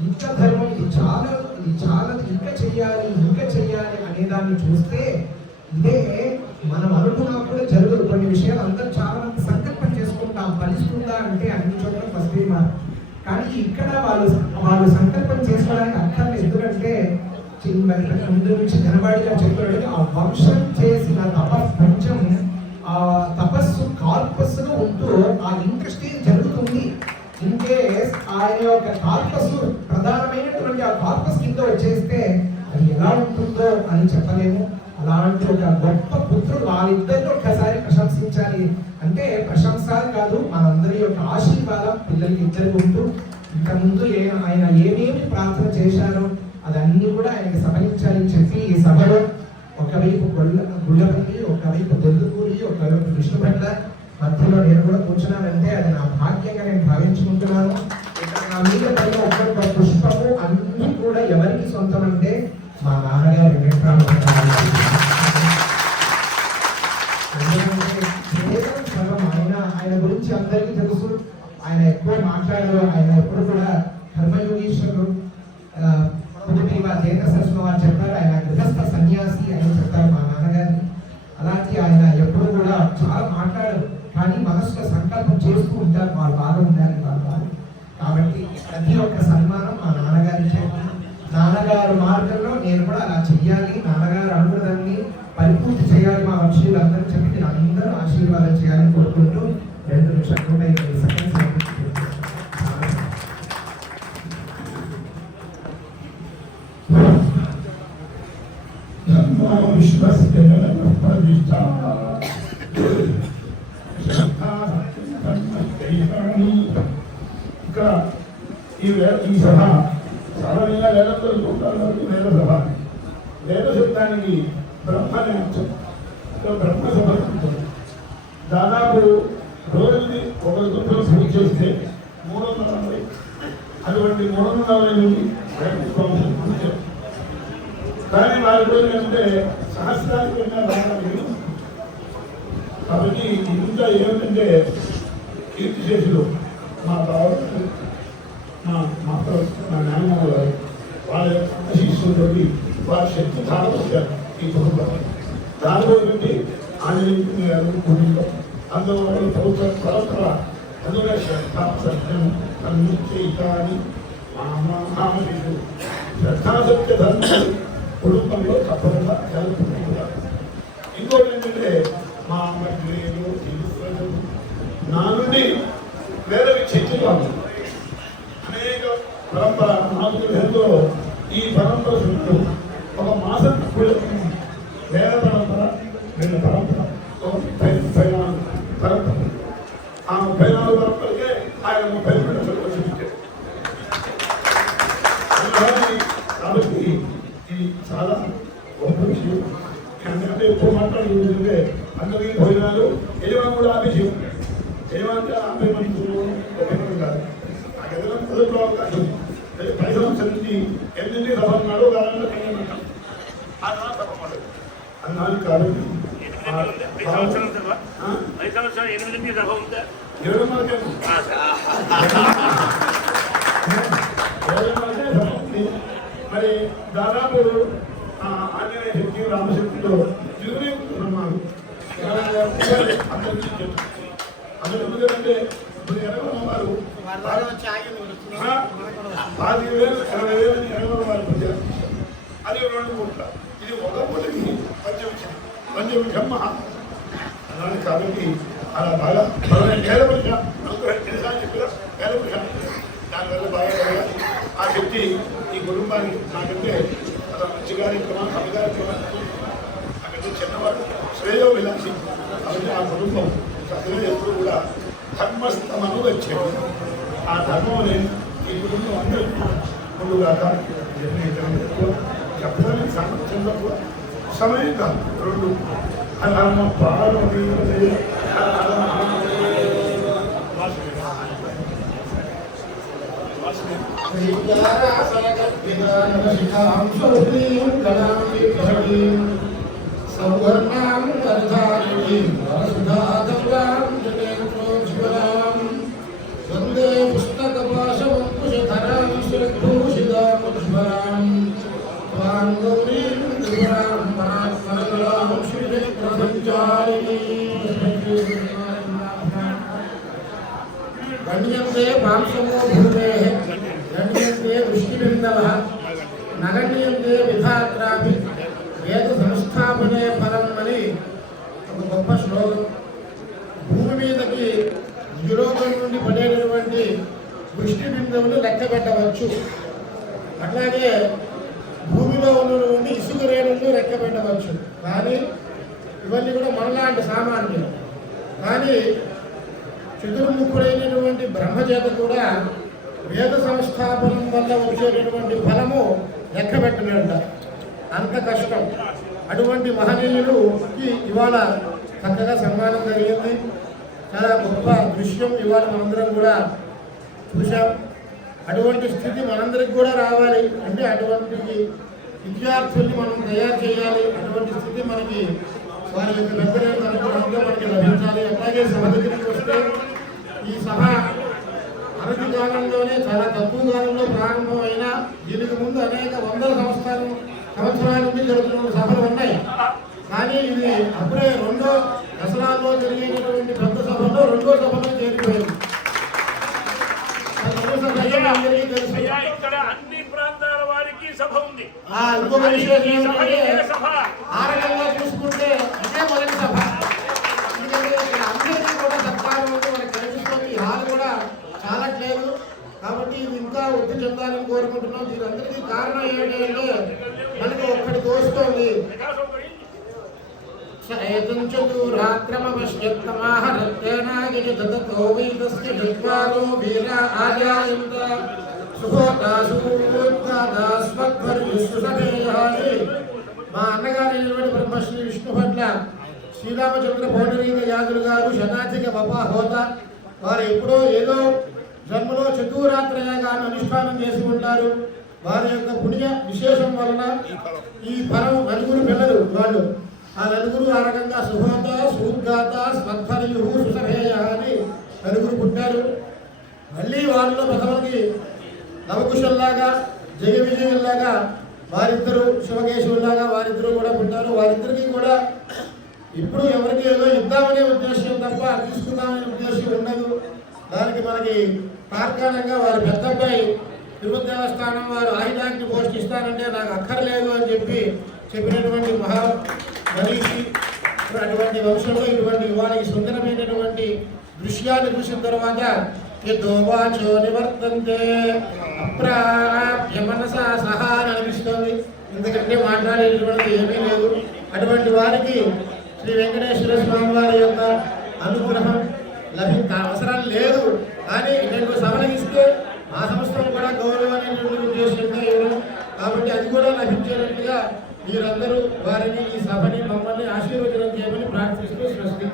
ఇంత ధర్మం ఇది చాలా ఇంకా చెయ్యాలి అనేదాన్ని చూస్తే ఇదే మనం అనుకున్నప్పుడు జరుగుతుంది. కొన్ని విషయాలు అందరూ చాలా మంది సంకల్పం చేసుకుంటాం, ఫలిస్తుందా అంటే అన్ని చోట్ల ఫస్ట్ కానీ ఇక్కడ వాళ్ళు సంకల్పం చేసుకోవడానికి అర్థం ఎందుకంటే ముందు నుంచి ధనవాడిగా చెప్పాడు. ఆ వంశం చేసిన తపస్పంచం ఆ తపస్సు కార్పస్సులో ఉంటూ ఆ ఇంట్రెస్ట్ జరుగుతుంది. ఇన్కేస్ ఆయన యొక్క కార్పస్ ప్రధానమైనటువంటి ఆ కార్పస్ కింద వచ్చేస్తే అది ఎలా ఉంటుందో అని చెప్పలేము. అలాంటి ఒక గొప్ప పుత్రుడు వాళ్ళిద్దరిని ఒక్కసారి ప్రశంసించాలి. అంటే ప్రశంసాలు కాదు, మనందరి యొక్క ఆశీర్వాదం పిల్లలకి ఇద్దరికి ఉంటూ ఇంతకుముందు ఆయన ఏమేమి ప్రార్థన చేశారో అదన్నీ కూడా ఆయనకి సఫలించాలని చెప్పి ఈ సభలో ఒకవైపు గుళ్ళపల్లి, ఒకవైపు దొద్దుకూరి, ఒకవైపు విష్ణుపట్ల మధ్యలో నేను కూడా కూర్చున్నానంటే అది నా భాగ్యంగా నేను భావించుకుంటున్నాను. ఇక్కడ నా మీద పైన ఒక్కొక్క పుష్పము అన్నీ కూడా ఎవరికి సొంతం అంటే మా నాన్నగారు ఆయన గురించి అందరికీ తెలుసు. ఆయన ఎక్కువ మాట్లాడారు. ఆయన ఎప్పుడు కూడా కర్మయోగీశ్వరుడు జయకృష్ణ వారు చెప్పారు. ఆయన గృహస్థ సన్యాసి అని చెప్తారు మా నాన్నగారిని. అలాంటి ఆయన ఎప్పుడు కూడా చాలా మాట్లాడరు, కానీ మనసులో సంకల్పం చేస్తూ ఉంటారు వాళ్ళు బాగా ఉండాలి వాళ్ళు. కాబట్టి ప్రతి ఒక్క సన్మానం మా నాన్నగారికి, నాన్నగారు మార్గంలో నేను కూడా అలా చెయ్యాలి, నాన్నగారు అనుకున్నదాన్ని పరిపూర్తి చేయాలి మా వంశీయులందరూ చెప్పి నేను అందరూ ఆశీర్వాదం చేయాలని కోరుకుంటూ 2 నిమిషాలు 120 సెకండ్స్ ఇక్కడ ఈ సభ సాధారణంగా వేదంతో వేద సభ. వేద శబ్దానికి బ్రహ్మని బ్రహ్మ సభ దాదాపు రోజుని ఒక దుఃఖం పూజ చేస్తే 340 అటువంటి 340 కానీ వారి రోజులు అంటే సహస్రానికి రావడం. కాబట్టి ఇంత ఏమిటంటే కీర్తిశేషులు మా బావ మా నాయనమ్మ గారు వాళ్ళ శిష్యులతోటి వారి శక్తి ధారపోతారు ఈ కుటుంబాన్ని. దానిపోయి ఆంజనేయ గారు కుటుంబం అందులో వాళ్ళు ప్రభుత్వ పరంపర అందులో సత్యం అన్ని మా మహామీయులు శ్రద్ధాసత్య ధర్మం కుటుంబంలో తప్పకుండా జరుగుతుంటారు. ఇంకోటి ఏంటంటే మా అమ్మలు నా నుండి వేరే చైతన్యం అనేక పరంపర నాలుగు ఈ పరంపర చుట్టూ ఒక మాసం వేద పరంపర 2 పరంపర 34 పరంపర. ఆ 34 పరంపరకే ఆయన 32 చూపించారు. కాబట్టి ఇది చాలా గొప్ప విషయం. ఎందుకంటే ఎక్కువ మాట్లాడుతుంటే అందరికీ భోజనాలు యజమాని కూడా ఆపేసి యజమాని ఆపే మనుషులు సంవత్సరం నుంచి 8 సభలు నాడు కాలంలో కన్యామంటాం ఆ తర్వాత సభ మొదలు అన్నాడు కాబట్టి 5 సంవత్సరాలు సభ 5 సంవత్సరాలు 8 సభ ఉందా 20 మంది మరి దాదాపు ఆంజనేయ శక్తి రామశక్తిలో తిరుగునే బ్రహ్మాలు అక్కడ ఎందుకంటే ఇప్పుడు ఎనగవారు 10,000 20,000 ఎనగవారు ప్రజలు అది 2 కోట్ల ఇది ఒక కోటికి పంచవిషమ్మ అలానే కాబట్టి అలా బాగా ఏడవృష అనుగ్రహం తెలుసా చెప్పిన ఏడవృష దానివల్ల బాగా ఆ శక్తి ఈ కుటుంబానికి నాకంటే అలా మంచి కార్యక్రమాలు సభ కార్యక్రమాలు నాకంటే చిన్నవాడు శ్రేయో విలాసి కాబట్టి ఆ కుటుంబం చక్కగా ఎప్పుడు కూడా ధర్మస్థమను వచ్చేది ఆ ధర్మం అనేది ఈ కుటుంబం అందరూ ముందుగాక చెప్పడానికి సామర్థ్యం తక్కువ సమయం కాదు 2 అలా పార్వతీ సౌవర్ణాం కర్ధారిణీం వసుధాదౌరాం జనేంద్రోజ్వలాం వందే పుస్తకపాశమంకుశధరాం శ్రీభూషితాముజ్వలాం త్వాం గౌరీం దివ్యాం పరాత్పరకలాం శ్రీప్రసంచారిణీం గణ్యంతే పాంసమో భూమేః గణ్యంతే దృష్టిబిందవః నగణ్యంతే విధాత్రాపి వేద సంస్థాపనే ఫలం అని ఒక గొప్ప శ్లోకం. భూమి మీదకి యురోపం నుండి పడేటటువంటి దృష్టి బిందువులు లెక్క పెట్టవచ్చు. అట్లాగే భూమిలో ఉన్నటువంటి ఇసుక రేణులు లెక్క పెట్టవచ్చు. కానీ ఇవన్నీ కూడా మనలాంటి సామాన్యులు. కానీ చతుర్ముఖుడైనటువంటి బ్రహ్మచేత కూడా వేద సంస్థాపనం వల్ల వచ్చేటటువంటి ఫలము లెక్క పెట్టలేట. అంత కష్టం. అటువంటి మహనీయులుకి ఇవాళ చక్కగా సన్మానం జరిగింది. చాలా గొప్ప దృశ్యం ఇవాళ మనందరం కూడా చూసాం. అటువంటి స్థితి మనందరికి కూడా రావాలి అంటే అటువంటి విద్యార్థుల్ని మనం తయారు చేయాలి. అటువంటి స్థితి మనకి వారి యొక్క దగ్గరే అనుగుణంగా మనకి లభించాలి. అట్లాగే సభ దగ్గరికి వస్తే ఈ సభ అనతి కాలంలోనే చాలా తక్కువ కాలంలో ప్రారంభమైన దీనికి ముందు అనేక వందల సంవత్సరాల నుండి జరుగుతున్న సభలు ఉన్నాయి. కానీ ఇది అప్పుడే 2వ దసరాలో జరిగేటటువంటి పెద్ద సభలో 2వ సభలో చేరిపోయింది. ఇక్కడ అన్ని ప్రాంతాల వారికి సభ ఉంది. ఇంకొక విషయం ఆ రకంగా చూసుకుంటే ఇదే మొదటి సభ. ఎందుకంటే ఇక్కడ అందరికీ కూడా సత్కారం ఉంది మనకి కనిపిస్తుంది. ఈ హాల్ కూడా చాలట్లేదు. కాబట్టి ఇది ఇంకా వృద్ధి చెందాలని కోరుకుంటున్నాం. దీనందరికీ కారణం ఏంటంటే మనకి ఒక్కటి తోస్తోంది. మా అన్నగారైనటువంటి బ్రహ్మశ్రీ విష్ణు భట్ల శ్రీరామచంద్ర పౌండరీక యాదులు గారు శతాధిక వపాహోత. వారు ఎప్పుడో ఏదో జన్మలో చతురాత్ర యాగాన్ని అనుష్ఠానం చేసి ఉంటారు. వారి యొక్క పుణ్య విశేషం వలన ఈ ఫలం నలుగురు పిల్లలు వాళ్ళు. ఆ నలుగురు ఆ రకంగా సుహోత సూద్గాత స్వత్ఫలయు సుసభేయ అని నలుగురు పుట్టారు. మళ్ళీ వాళ్ళలో ప్రథమకి నవకుశల్లాగా జయ విజయుల్లాగా వారిద్దరు శివకేశవుల్లాగా వారిద్దరూ కూడా పుట్టారు. వారిద్దరికీ కూడా ఇప్పుడు ఎవరికి ఏదో ఇద్దామనే ఉద్దేశం తప్ప తీసుకుందామనే ఉద్దేశం ఉండదు. దానికి మనకి తార్కాణంగా వారి పెద్ద అబ్బాయి తిరుపతి దేవస్థానం వారు ఆయుధాన్ని పోషిస్తానంటే నాకు అక్కర్లేదు అని చెప్పినటువంటి మహా మనీషి. అటువంటి వంశంలో ఇటువంటి వారికి సుందరమైనటువంటి దృశ్యాన్ని చూసిన తర్వాత యదోవాచో నివర్తంతే అప్రాప్య మనసా సహా అని అనిపిస్తోంది. ఎందుకంటే మాట్లాడేటటువంటిది ఏమీ లేదు. అటువంటి వారికి శ్రీ వెంకటేశ్వర స్వామి వారి యొక్క అనుగ్రహం అవసరం లేదు. కానీ ఇటువంటి సభలు ఇస్తే ఆ సంస్థలు కూడా గౌరవమైనటువంటి ఉద్దేశంగా ఇవ్వడం. కాబట్టి అది కూడా లభించేటట్టుగా మీరందరూ వారిని ఈ సభని మమ్మల్ని ఆశీర్వచనం చేయమని ప్రార్థిస్తూ స్వస్తి.